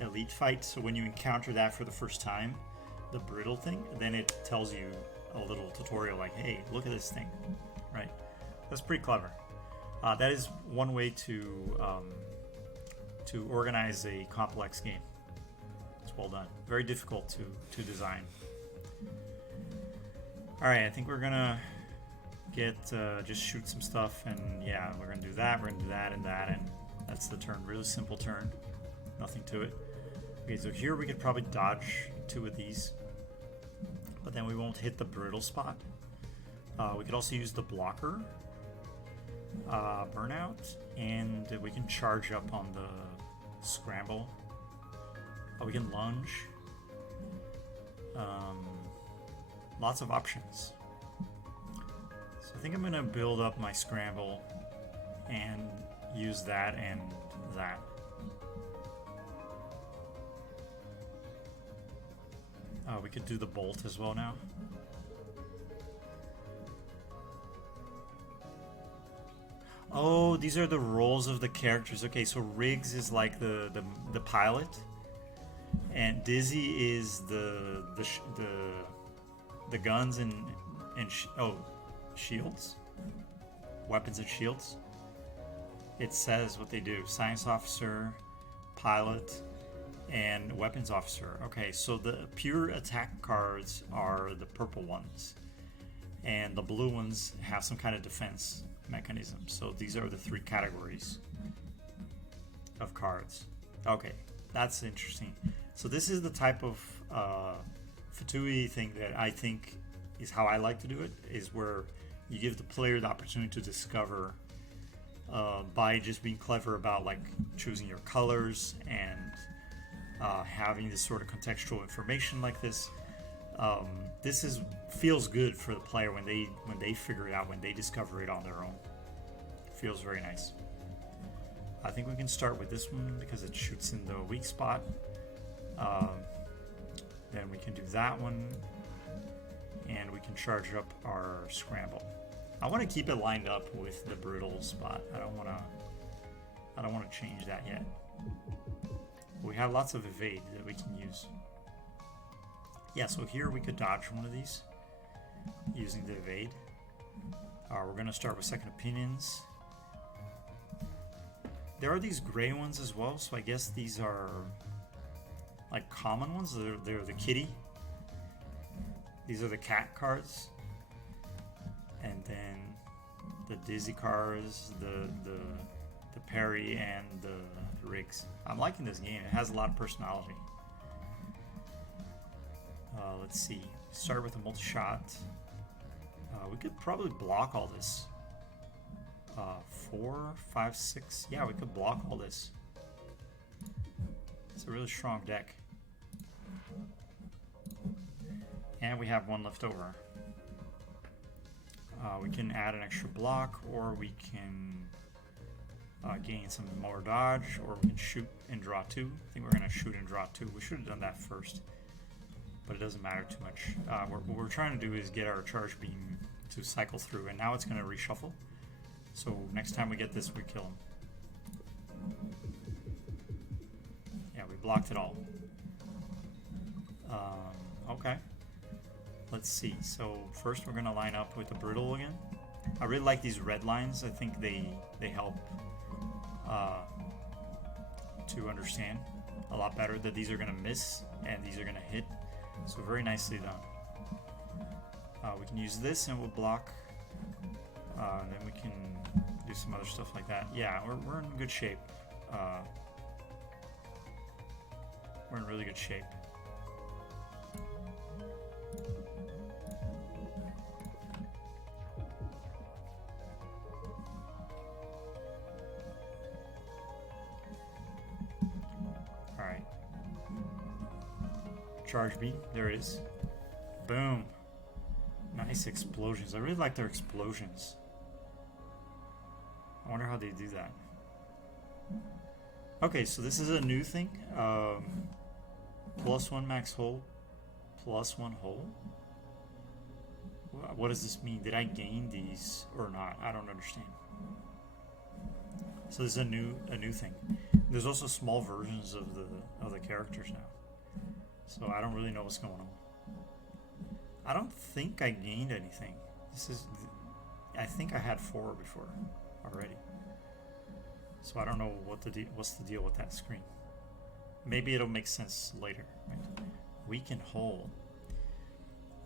elite fight, so when you encounter that for the first time, the brittle thing, then it tells you a little tutorial like, hey, look at this thing, right? That's pretty clever. That is one way to organize a complex game. It's well done. Very difficult to design. All right, I think we're gonna get just shoot some stuff, and yeah, we're gonna do that. We're gonna do that and that, and that's the turn. Really simple turn. Nothing to it. Okay, so here we could probably dodge 2 of these, but then we won't hit the brittle spot. We could also use the blocker, burnout, and we can charge up on the scramble. We can lunge. Lots of options. So I think I'm gonna build up my scramble and use that and that. We could do the bolt as well now. Oh, these are the roles of the characters. Okay, so Riggs is like the pilot, and Dizzy is the guns and shields, weapons and shields. It says what they do. Science officer, pilot, and weapons officer. Okay, so the pure attack cards are the purple ones, and the blue ones have some kind of defense mechanism. So these are the three categories of cards. Okay, that's interesting. So this is the type of FTUE thing that I think is how I like to do it, is where you give the player the opportunity to discover by just being clever about like choosing your colors and having this sort of contextual information like this. This feels good for the player when they figure it out, when they discover it on their own. It feels very nice. I think we can start with this one because it shoots in the weak spot. Then we can do that one, and we can charge up our scramble. I want to keep it lined up with the brutal spot. I don't want to change that yet. We have lots of evade that we can use. Yeah, so here we could dodge one of these using the evade. We're going to start with second opinions. There are these gray ones as well, so I guess these are like common ones. They're the kitty. These are the cat cards. And then the dizzy cards, the parry, and the rigs. I'm liking this game. It has a lot of personality. Let's see. Start with a multi-shot. We could probably block all this. 4, 5, 6. Yeah, we could block all this. It's a really strong deck. And we have one left over. We can add an extra block, or we can gain some more dodge, or we can shoot and draw 2. I think we're going to shoot and draw 2. We should have done that first, but it doesn't matter too much. What we're trying to do is get our charge beam to cycle through, and now it's going to reshuffle. So next time we get this, we kill him. Yeah, we blocked it all. Okay. Let's see. So first we're going to line up with the brutal again. I really like these red lines. I think they help to understand a lot better that these are going to miss and these are going to hit. So very nicely done. We can use this and we'll block. And then we can do some other stuff like that. Yeah, we're in good shape. We're in really good shape. Alright. Charge beam. There it is. Boom. Nice explosions. I really like their explosions. I wonder how they do that. Okay, so this is a new thing. +1 max hull, +1 hull. What does this mean? Did I gain these or not? I don't understand. So this is a new thing. There's also small versions of the characters now. So I don't really know what's going on. I don't think I gained anything. I think I had 4 before already. So I don't know what's the deal with that screen. Maybe it'll make sense later. Right? Weaken hull.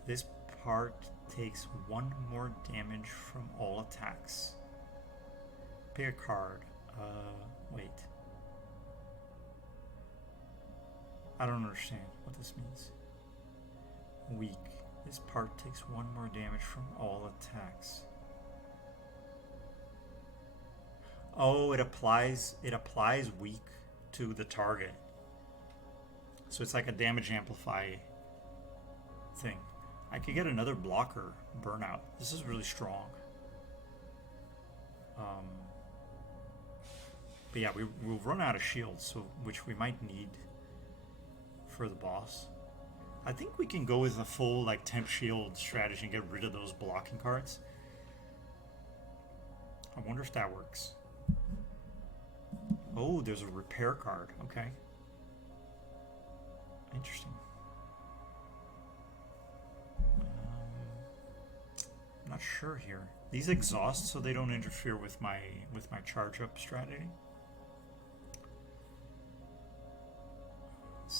This part takes 1 more damage from all attacks. Pick a card. Wait. I don't understand what this means. Weak. This part takes 1 more damage from all attacks. Oh, it applies weak to the target. So it's like a damage amplify thing. I could get another blocker, burnout. This is really strong. But yeah, we'll run out of shields, which we might need for the boss. I think we can go with a full like temp shield strategy and get rid of those blocking cards. I wonder if that works. Oh, there's a repair card. Okay. Interesting. I'm not sure here. These exhaust so they don't interfere with my charge up strategy.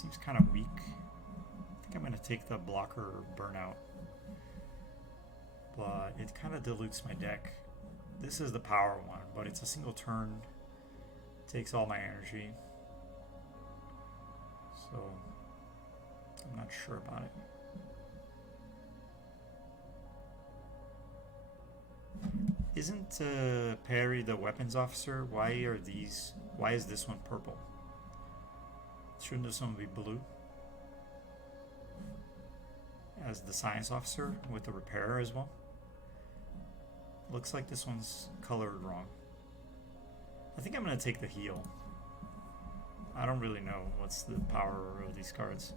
seems kind of weak. I think I'm going to take the blocker burnout. But it kind of dilutes my deck. This is the power one, but it's a single turn. Takes all my energy. So I'm not sure about it. Isn't Perry the weapons officer? Why is this one purple? Shouldn't this one be blue? As the science officer with the repairer as well? Looks like this one's colored wrong. I think I'm going to take the heal. I don't really know what's the power of these cards.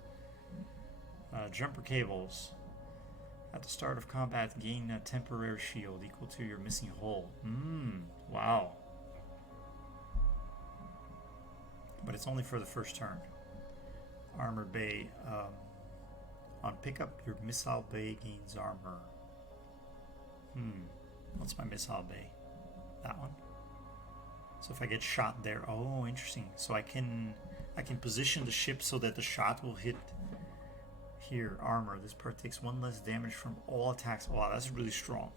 Jumper cables. At the start of combat, gain a temporary shield equal to your missing hull. Wow. But it's only for the first turn. Armor bay. On pickup, your missile bay gains armor. What's my missile bay? That one? So if I get shot there, oh, interesting. So I can position the ship so that the shot will hit here. Armor. This part takes 1 less damage from all attacks. Wow, that's really strong.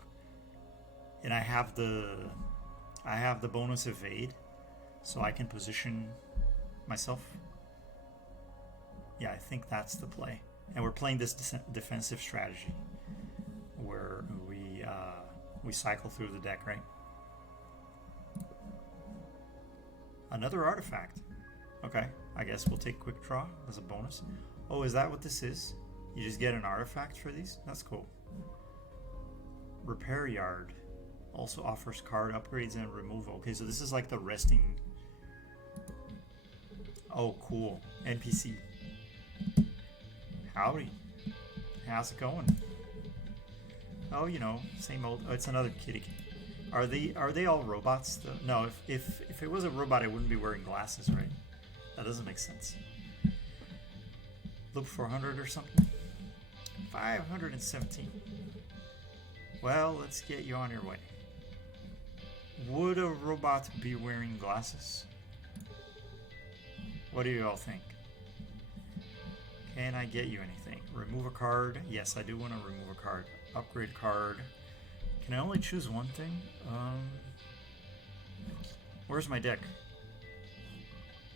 And I have the bonus evade, so I can position myself. Yeah, I think that's the play. And we're playing this defensive strategy where we cycle through the deck, right? Another artifact. Okay, I guess we'll take quick draw as a bonus. Oh, is that what this is? You just get an artifact for these? That's cool. Repair yard also offers card upgrades and removal. Okay, so this is like the resting. Oh, cool. NPC. Howdy. How's it going? Oh, you know, same old. Oh, it's another kitty. Are they all robots? No, if it was a robot, I wouldn't be wearing glasses, right? That doesn't make sense. Loop 400 or something. 517. Well, let's get you on your way. Would a robot be wearing glasses? What do you all think? Can I get you anything? Remove a card. Yes, I do want to remove a card. Upgrade card. Can I only choose one thing? Where's my deck?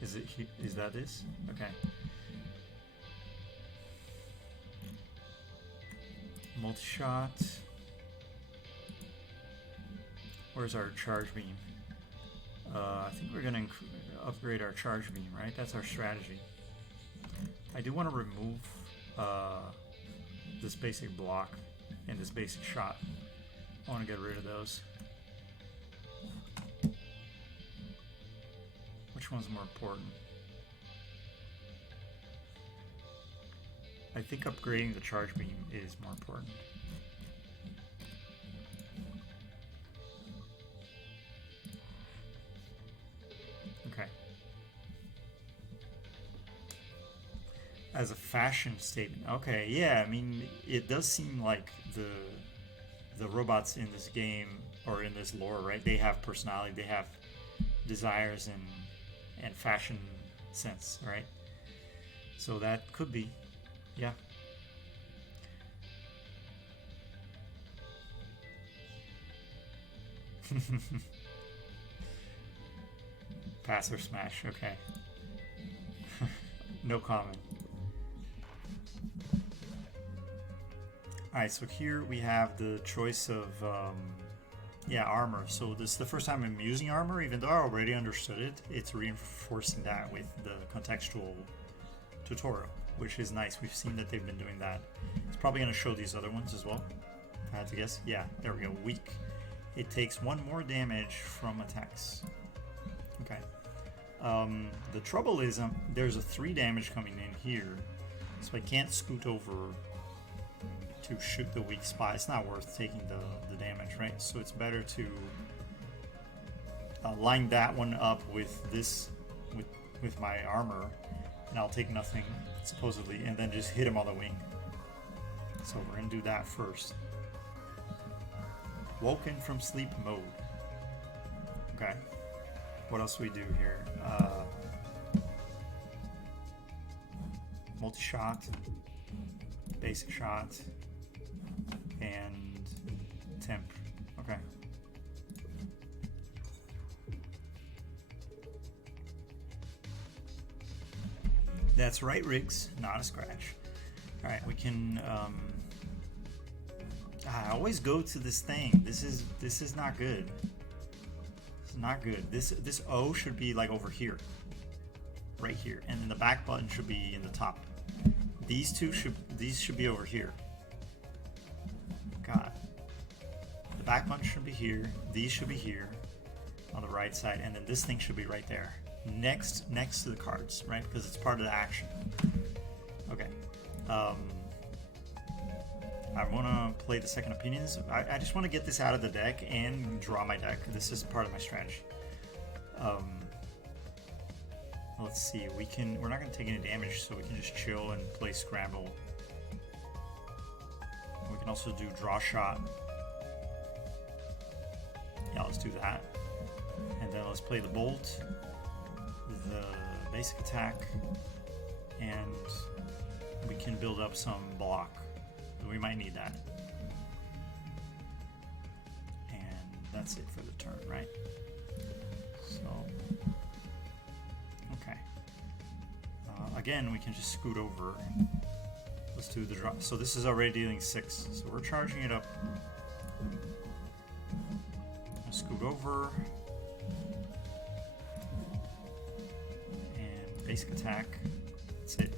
Is that this? Okay. Multi-shot. Where's our charge beam? I think we're gonna upgrade our charge beam, right? That's our strategy. I do want to remove this basic block and this basic shot. I want to get rid of those. Which one's more important? I think upgrading the charge beam is more important. Okay. As a fashion statement. Okay, yeah, I mean, it does seem like the robots in this game, or in this lore, right? They have personality, they have desires and fashion sense, right? So that could be, yeah. Pass or smash, okay. No comment. Alright, so here we have the choice of, armor. So this is the first time I'm using armor, even though I already understood it. It's reinforcing that with the contextual tutorial, which is nice. We've seen that they've been doing that. It's probably going to show these other ones as well, if I had to guess. Yeah, there we go. Weak. It takes 1 more damage from attacks. Okay. The trouble is there's a 3 damage coming in here, so I can't scoot over to shoot the weak spot. It's not worth taking the damage, right? So it's better to line that one up with this, with my armor, and I'll take nothing, supposedly, and then just hit him on the wing. So we're gonna do that first. Woken from sleep mode. Okay. What else do we do here? multi-shot, basic shot, and temp. Okay. That's right, Riggs, not a scratch. All right, we can. I always go to this thing. This is not good. It's not good. This O should be like over here, right here, and then the back button should be in the top. These should be over here. God, the back button should be here. These should be here on the right side, and then this thing should be right there. Next to the cards, right? Because it's part of the action. Okay. I want to play the second opinions. I just want to get this out of the deck and draw my deck. This is part of my strategy. Let's see. We're not going to take any damage, so we can just chill and play scramble. We can also do draw shot. Yeah, let's do that. And then let's play the bolt, the basic attack, and we can build up some block. We might need that. And that's it for the turn, right? So, okay. Again, we can just scoot over. Let's do the drop. So this is already dealing 6, so we're charging it up. Let's scoot over. And basic attack. That's it.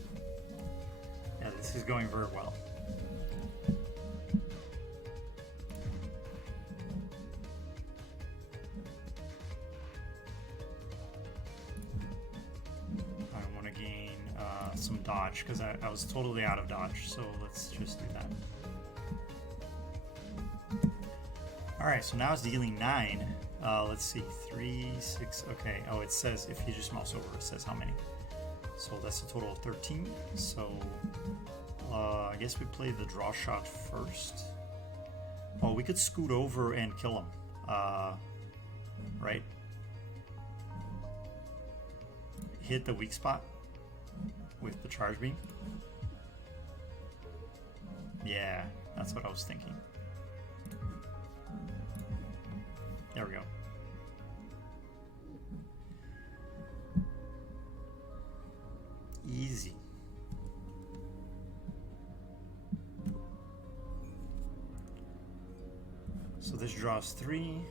Yeah, this is going very well. Some dodge because I was totally out of dodge, so let's just do that. Alright, so now it's dealing 9. Let's see, 3, 6, okay. Oh, it says if you just mouse over, it says how many. So that's a total of 13. So I guess we play the draw shot first. Oh, we could scoot over and kill him, right? Hit the weak spot with the charge beam. Yeah, that's what I was thinking. There we go. Easy. So this draws 3.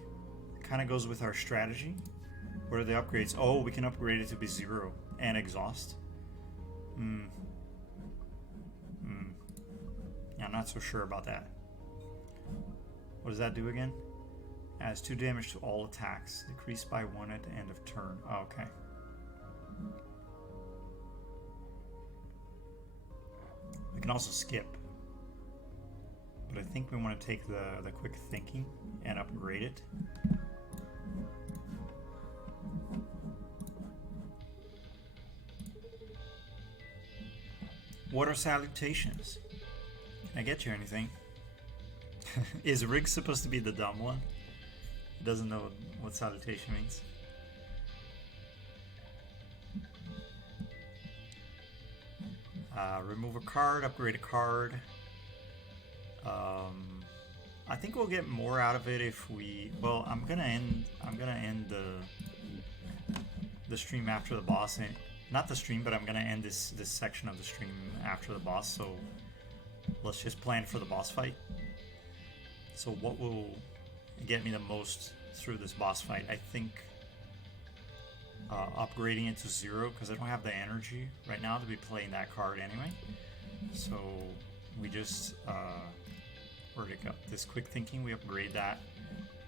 Kind of goes with our strategy. What are the upgrades? Oh, we can upgrade it to be 0 and exhaust. Yeah, I'm not so sure about that. What does that do again? Adds 2 damage to all attacks. Decreased by 1 at the end of turn. Oh, okay. We can also skip. But I think we want to take the quick thinking and upgrade it. What are salutations? Can I get you anything? Is Riggs supposed to be the dumb one? He doesn't know what salutation means. Remove a card, upgrade a card. I think we'll get more out of it if we. Well, I'm gonna end the stream after the boss, and not the stream, but I'm gonna end this section of the stream after the boss. So let's just plan for the boss fight. So what will get me the most through this boss fight? I think upgrading it to 0, because I don't have the energy right now to be playing that card anyway. So we just where'd it go? This quick thinking, we upgrade that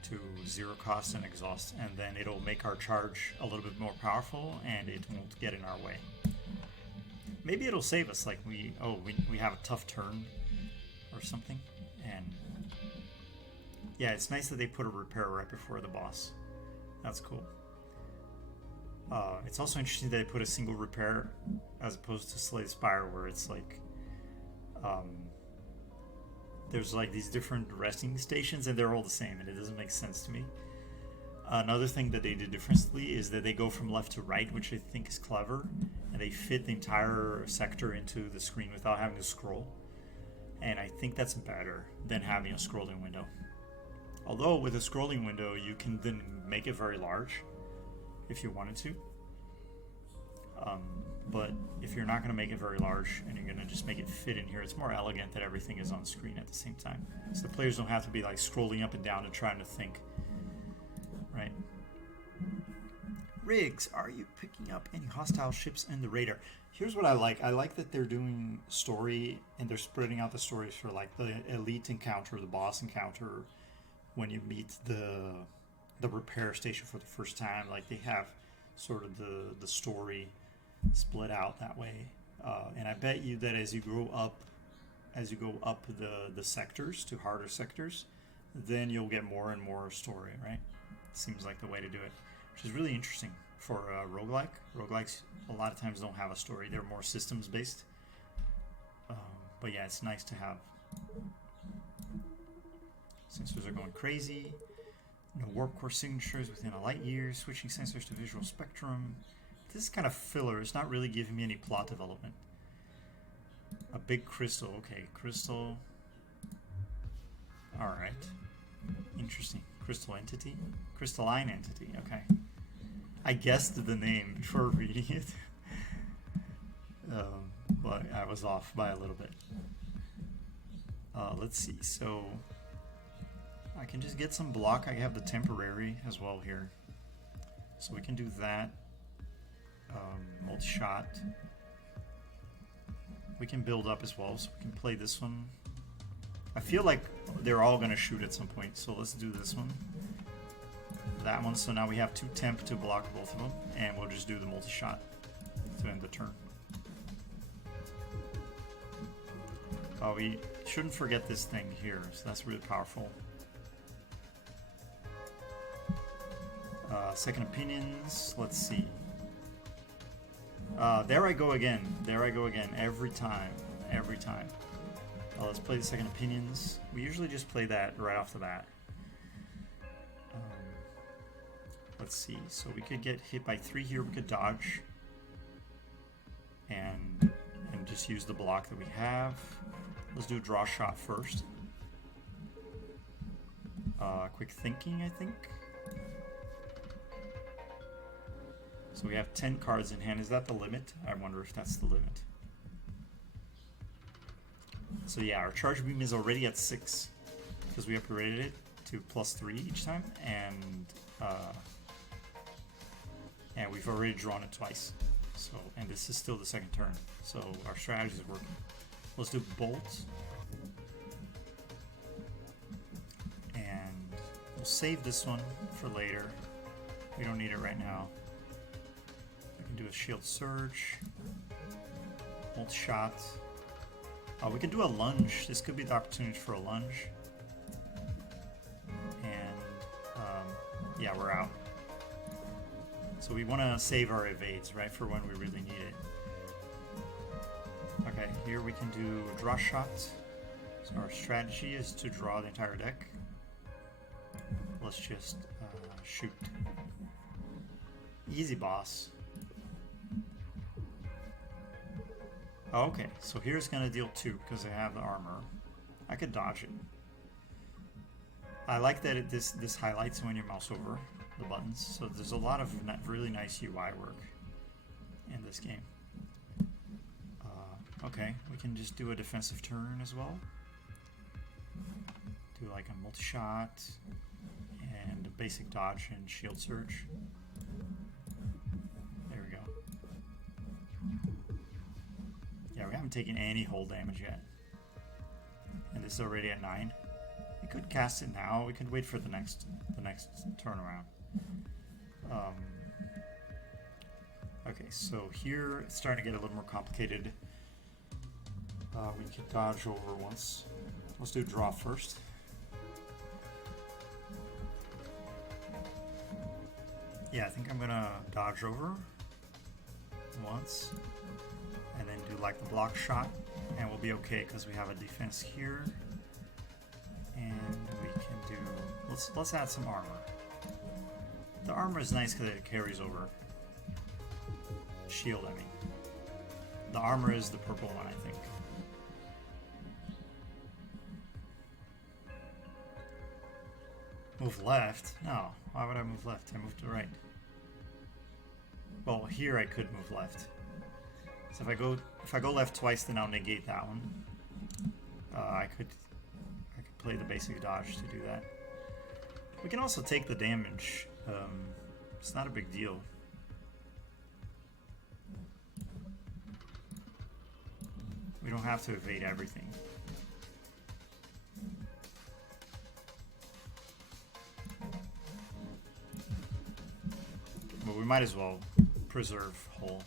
to 0 cost and exhaust, and then it'll make our charge a little bit more powerful and it won't get in our way. Maybe it'll save us, like we have a tough turn or something. And yeah, it's nice that they put a repair right before the boss. That's cool. It's also interesting that they put a single repair as opposed to Slay the Spire, where it's like there's like these different resting stations and they're all the same, and it doesn't make sense to me. Another thing that they did differently is that they go from left to right, which I think is clever, and they fit the entire sector into the screen without having to scroll. And I think that's better than having a scrolling window. Although with a scrolling window, you can then make it very large if you wanted to. But if you're not going to make it very large and you're going to just make it fit in here, it's more elegant that everything is on screen at the same time. So the players don't have to be like scrolling up and down and trying to think, right? Riggs, are you picking up any hostile ships in the radar? Here's what I like. I like that they're doing story and they're spreading out the stories for like the elite encounter, the boss encounter, when you meet the repair station for the first time. Like they have sort of the story split out that way, and I bet you that as you go up the sectors to harder sectors, then you'll get more and more story, right? Seems like the way to do it, which is really interesting for roguelike. Roguelikes a lot of times don't have a story; they're more systems based. But yeah, it's nice to have. Sensors are going crazy. No warp core signatures within a light year. Switching sensors to visual spectrum. This is kind of filler. It's not really giving me any plot development. A big crystal. Okay, crystal. Alright. Interesting. Crystal entity? Crystalline entity. Okay. I guessed the name before reading it. But I was off by a little bit. Let's see. So I can just get some block. I have the temporary as well here. So we can do that. Multi-shot. We can build up as well, so we can play this one. I feel like they're all going to shoot at some point, so let's do this one. That one, so now we have 2 temp to block both of them, and we'll just do the multi-shot to end the turn. We shouldn't forget this thing here, so that's really powerful. Second opinions, let's see. There I go again. There I go again. Every time. Every time. Let's play the second opinions. We usually just play that right off the bat. Let's see. So we could get hit by 3 here. We could dodge. And just use the block that we have. Let's do a draw shot first. Quick thinking, I think. So we have 10 cards in hand. Is that the limit? I wonder if that's the limit. So yeah, our charge beam is already at 6 because we upgraded it to +3 each time, and we've already drawn it twice. So, and this is still the second turn. So our strategy is working. Let's do bolt, and we'll save this one for later. We don't need it right now. Do a shield surge, ult shot. We can do a lunge. This could be the opportunity for a lunge. And yeah, we're out. So we want to save our evades, right, for when we really need it. Okay, here we can do a draw shot. So our strategy is to draw the entire deck. Let's just shoot. Easy boss. Okay, so here's going to deal 2 because I have the armor. I could dodge it. I like that this highlights when you mouse over the buttons, so there's a lot of really nice UI work in this game. Okay, we can just do a defensive turn as well. Do like a multi-shot and a basic dodge and shield surge. There we go. Yeah, we haven't taken any hull damage yet. And this is already at 9. We could cast it now. We could wait for the next turnaround. Okay, so here it's starting to get a little more complicated. We can dodge over once. Let's do draw first. Yeah, I think I'm gonna dodge over once. And then do like the block shot, and we'll be okay because we have a defense here, and we can do. Let's add some armor. The armor is nice because it carries over. Shield, I mean. The armor is the purple one, I think. Move left? No. Why would I move left? I moved to the right. Well, here I could move left. So if I go left twice, then I'll negate that one. I could play the basic dodge to do that. We can also take the damage. It's not a big deal. We don't have to evade everything. But we might as well preserve hull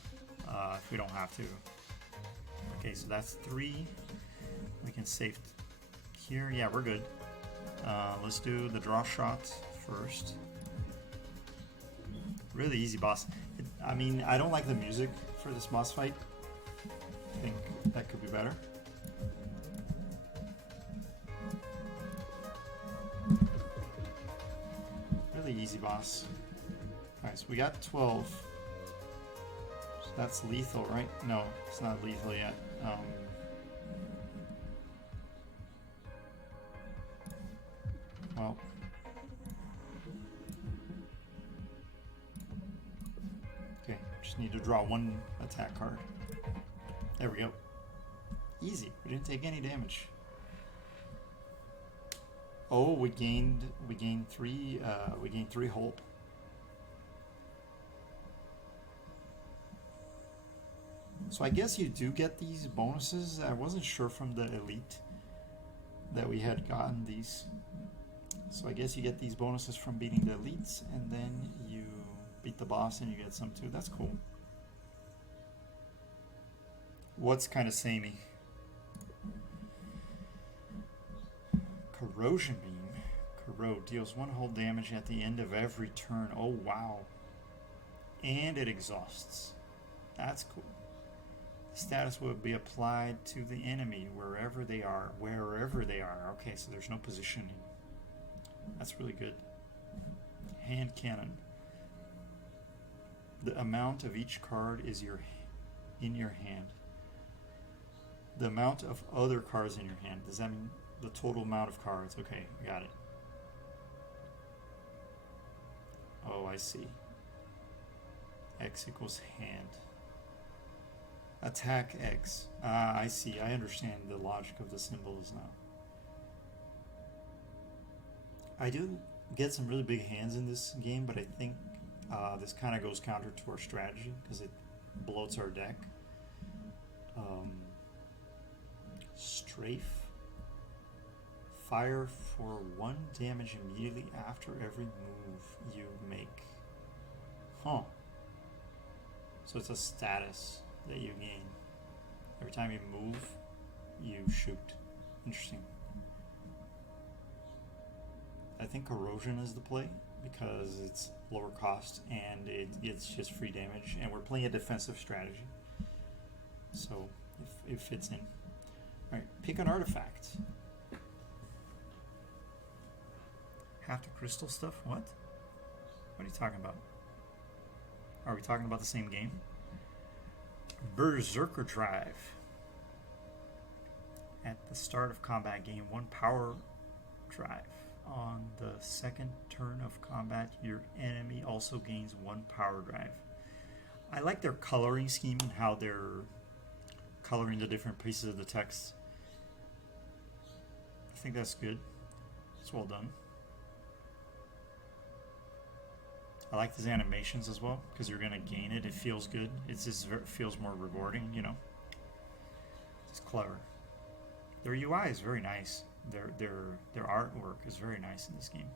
if we don't have to. Okay, so that's 3. We can save here. Yeah, we're good. Let's do the draw shot first. Really easy boss. I mean, I don't like the music for this boss fight. I think that could be better. Really easy boss. Alright, so we got 12. So that's lethal, right? No, it's not lethal yet. Well. Okay, just need to draw 1 attack card. There we go. Easy. We didn't take any damage. Oh, we gained 3 hull. So I guess you do get these bonuses. I wasn't sure from the elite that we had gotten these. So I guess you get these bonuses from beating the elites, and then you beat the boss and you get some too. That's cool. What's kind of samey? Corrosion beam. Corrode deals 1 hull damage at the end of every turn. Oh wow. And it exhausts. That's cool. The status will be applied to the enemy wherever they are. Wherever they are. Okay, so there's no positioning. That's really good. Hand cannon. The amount of each card is in your hand. The amount of other cards in your hand. Does that mean the total amount of cards? Okay, I got it. Oh, I see. X equals hand. Attack X. I see. I understand the logic of the symbols now. I do get some really big hands in this game, but I think this kind of goes counter to our strategy because it bloats our deck. Strafe. Fire for 1 damage immediately after every move you make. Huh. So it's a status that you gain. Every time you move, you shoot. Interesting. I think corrosion is the play because it's lower cost and it's just free damage, and we're playing a defensive strategy, so it fits in. All right, pick an artifact. Half the crystal stuff? What? What are you talking about? Are we talking about the same game? Berserker Drive. At the start of combat, gain 1 power drive. On the second turn of combat, your enemy also gains 1 power drive. I like their coloring scheme and how they're coloring the different pieces of the text. I think that's good. It's well done. I like these animations as well because you're gonna gain it. It feels good. It feels more rewarding, you know. It's clever. Their UI is very nice. Their artwork is very nice in this game.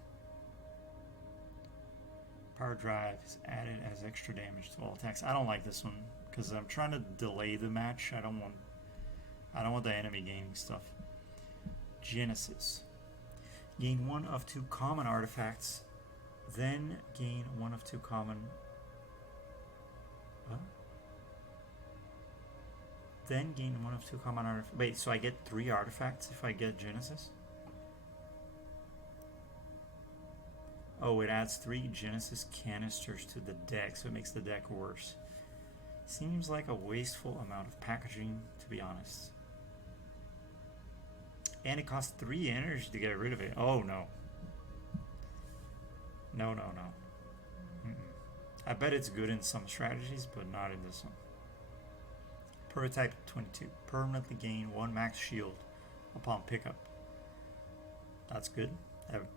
Power drive is added as extra damage to all attacks. I don't like this one because I'm trying to delay the match. I don't want the enemy gaining stuff. Genesis. Gain 1 of 2 common artifacts. Then gain 1 of 2 common. What? Then gain 1 of 2 common artifacts. Wait, so I get 3 artifacts if I get Genesis? Oh, it adds 3 Genesis canisters to the deck, so it makes the deck worse. Seems like a wasteful amount of packaging, to be honest. And it costs 3 energy to get rid of it. Oh no. No, no, no. I bet it's good in some strategies, but not in this one. Prototype 22. Permanently gain 1 max shield upon pickup. That's good.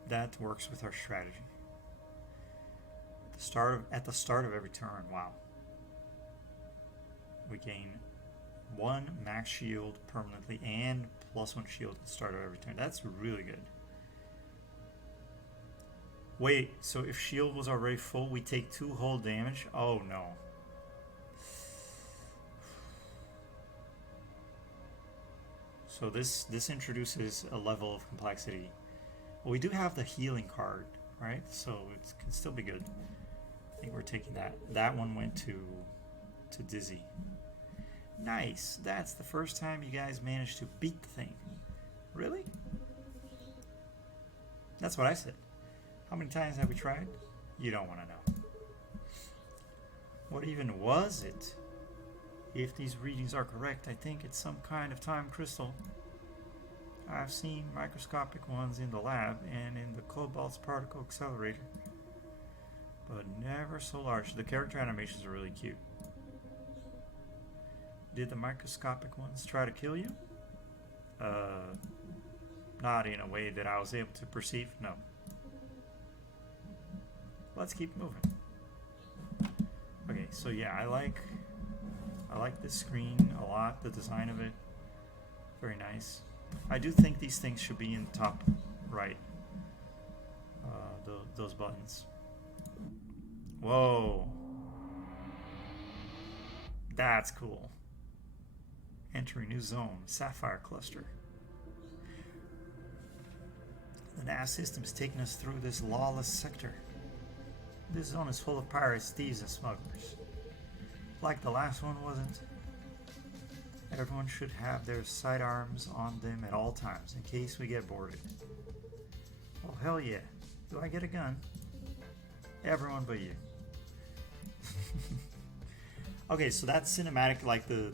That works with our strategy. At the start of every turn, wow. We gain 1 max shield permanently and +1 shield at the start of every turn. That's really good. Wait, so if shield was already full, we take 2 whole damage? Oh no. So this introduces a level of complexity. Well, we do have the healing card, right? So it can still be good. I think we're taking that. That one went to Dizzy. Nice. That's the first time you guys managed to beat the thing. Really? That's what I said. How many times have we tried? You don't want to know. What even was it? If these readings are correct, I think it's some kind of time crystal. I've seen microscopic ones in the lab and in the Cobalt's particle accelerator, but never so large. The character animations are really cute. Did the microscopic ones try to kill you? Not in a way that I was able to perceive, no. Let's keep moving. Okay, so yeah, I like this screen a lot, the design of it. Very nice. I do think these things should be in the top right. Those buttons. Whoa. That's cool. Entering new zone, Sapphire Cluster. The NAS system is taking us through this lawless sector. This zone is full of pirates, thieves, and smugglers. Like the last one wasn't. Everyone should have their sidearms on them at all times in case we get boarded. Oh hell yeah. Do I get a gun? Everyone but you. Okay, so that's cinematic, like the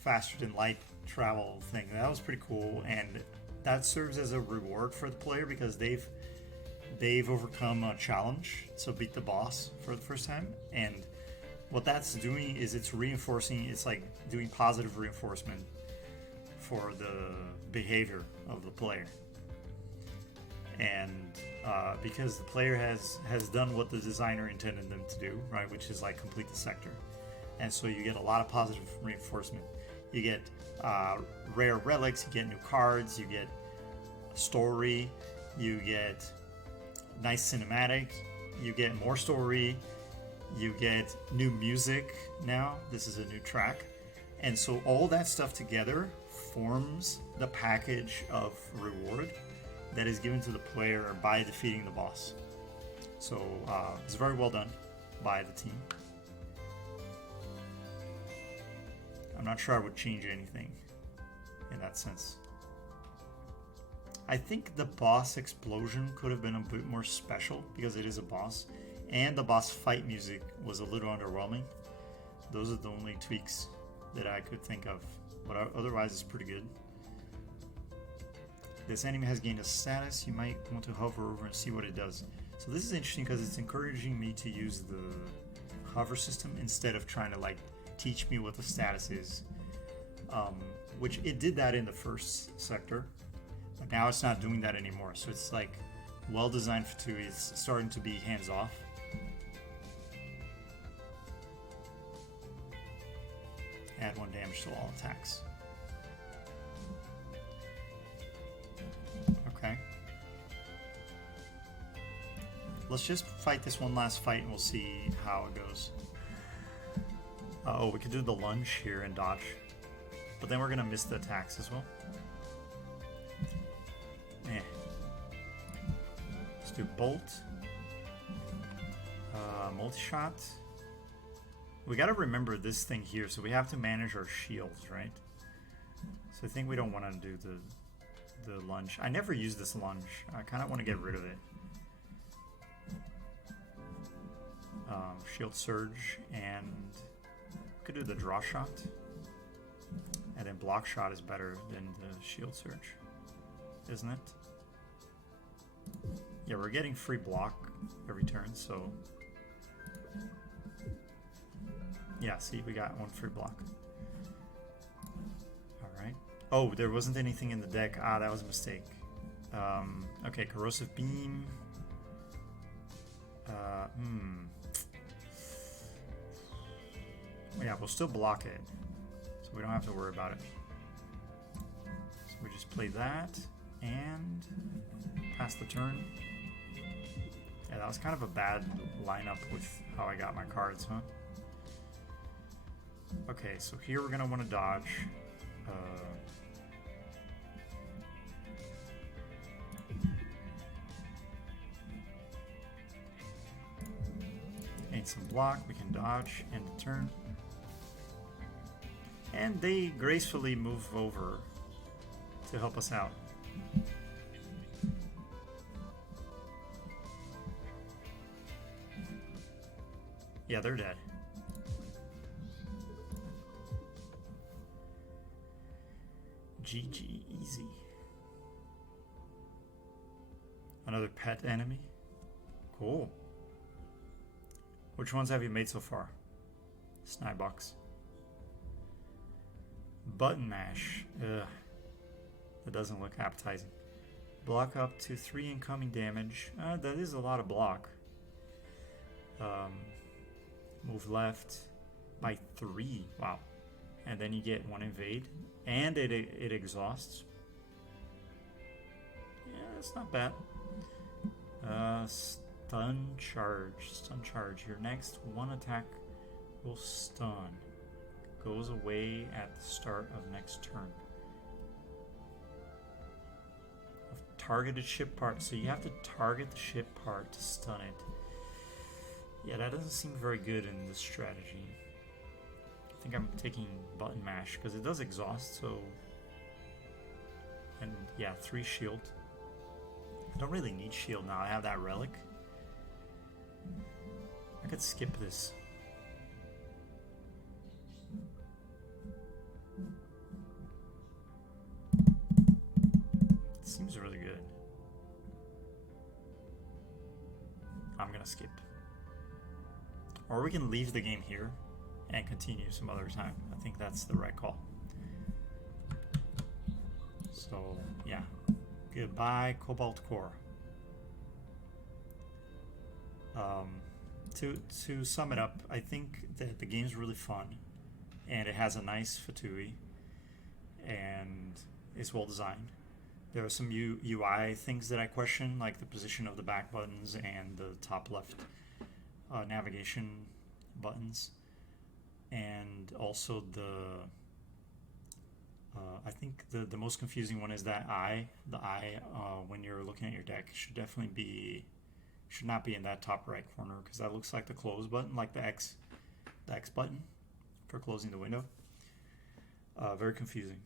faster than light travel thing. That was pretty cool, and that serves as a reward for the player because they've overcome a challenge, so beat the boss for the first time. And what that's doing is it's reinforcing, it's like doing positive reinforcement for the behavior of the player. And because the player has done what the designer intended them to do, right, which is like complete the sector. And so you get a lot of positive reinforcement. You get rare relics, you get new cards, you get story, you get nice cinematic, you get more story, you get new music now. This is a new track. And so all that stuff together forms the package of reward that is given to the player by defeating the boss. So it's very well done by the team. I'm not sure I would change anything in that sense. I think the boss explosion could have been a bit more special because it is a boss, and the boss fight music was a little underwhelming. Those are the only tweaks that I could think of, but otherwise it's pretty good. This enemy has gained a status. You might want to hover over and see what it does. So this is interesting because it's encouraging me to use the hover system instead of trying to like teach me what the status is, which it did that in the first sector, but now it's not doing that anymore. So it's like well designed for FTUE. It's starting to be hands off. Add 1 damage to all attacks. Okay. Let's just fight this one last fight and we'll see how it goes. Oh, we could do the lunge here and dodge, but then we're gonna miss the attacks as well. Let's do bolt, multi-shot. We gotta remember this thing here, so we have to manage our shields, right? So I think we don't want to do the lunge. I never use this lunge. I kind of want to get rid of it. Shield surge and could do the draw shot. And then block shot is better than the shield surge, isn't it? Yeah, we're getting free block every turn, so... Yeah, see, we got one free block. Alright. Oh, there wasn't anything in the deck. Ah, that was a mistake. Okay, corrosive beam. Yeah, we'll still block it, so we don't have to worry about it. So we just play that and pass the turn. Yeah, that was kind of a bad lineup with how I got my cards, huh? Okay, so here we're gonna want to dodge. Need some block, we can dodge, end the turn. And they gracefully move over to help us out. Yeah, they're dead. GG, easy. Another pet enemy? Cool. Which ones have you made so far? Snybox. Button mash. Ugh. That doesn't look appetizing. Block up to 3 incoming damage. That is a lot of block. Move left by 3. Wow. And then you get 1 invade. And it exhausts. Yeah, that's not bad. Stun charge. Stun charge. Your next 1 attack will stun. Goes away at the start of next turn. Of targeted ship part. So you have to target the ship part to stun it. Yeah, that doesn't seem very good in this strategy. I think I'm taking button mash because it does exhaust, so... And yeah, 3 shield. I don't really need shield now, I have that relic. I could skip this. It seems really good. I'm gonna skip. Or we can leave the game here and continue some other time. I think that's the right call. So, yeah. Goodbye, Cobalt Core. To sum it up, I think that the game's really fun, and it has a nice FTUE, and it's well designed. There are some UI things that I question, like the position of the back buttons and the top left navigation buttons, and also I think the most confusing one is that the eye when you're looking at your deck should not be in that top right corner, because that looks like the close button, like the X button for closing the window. Very confusing.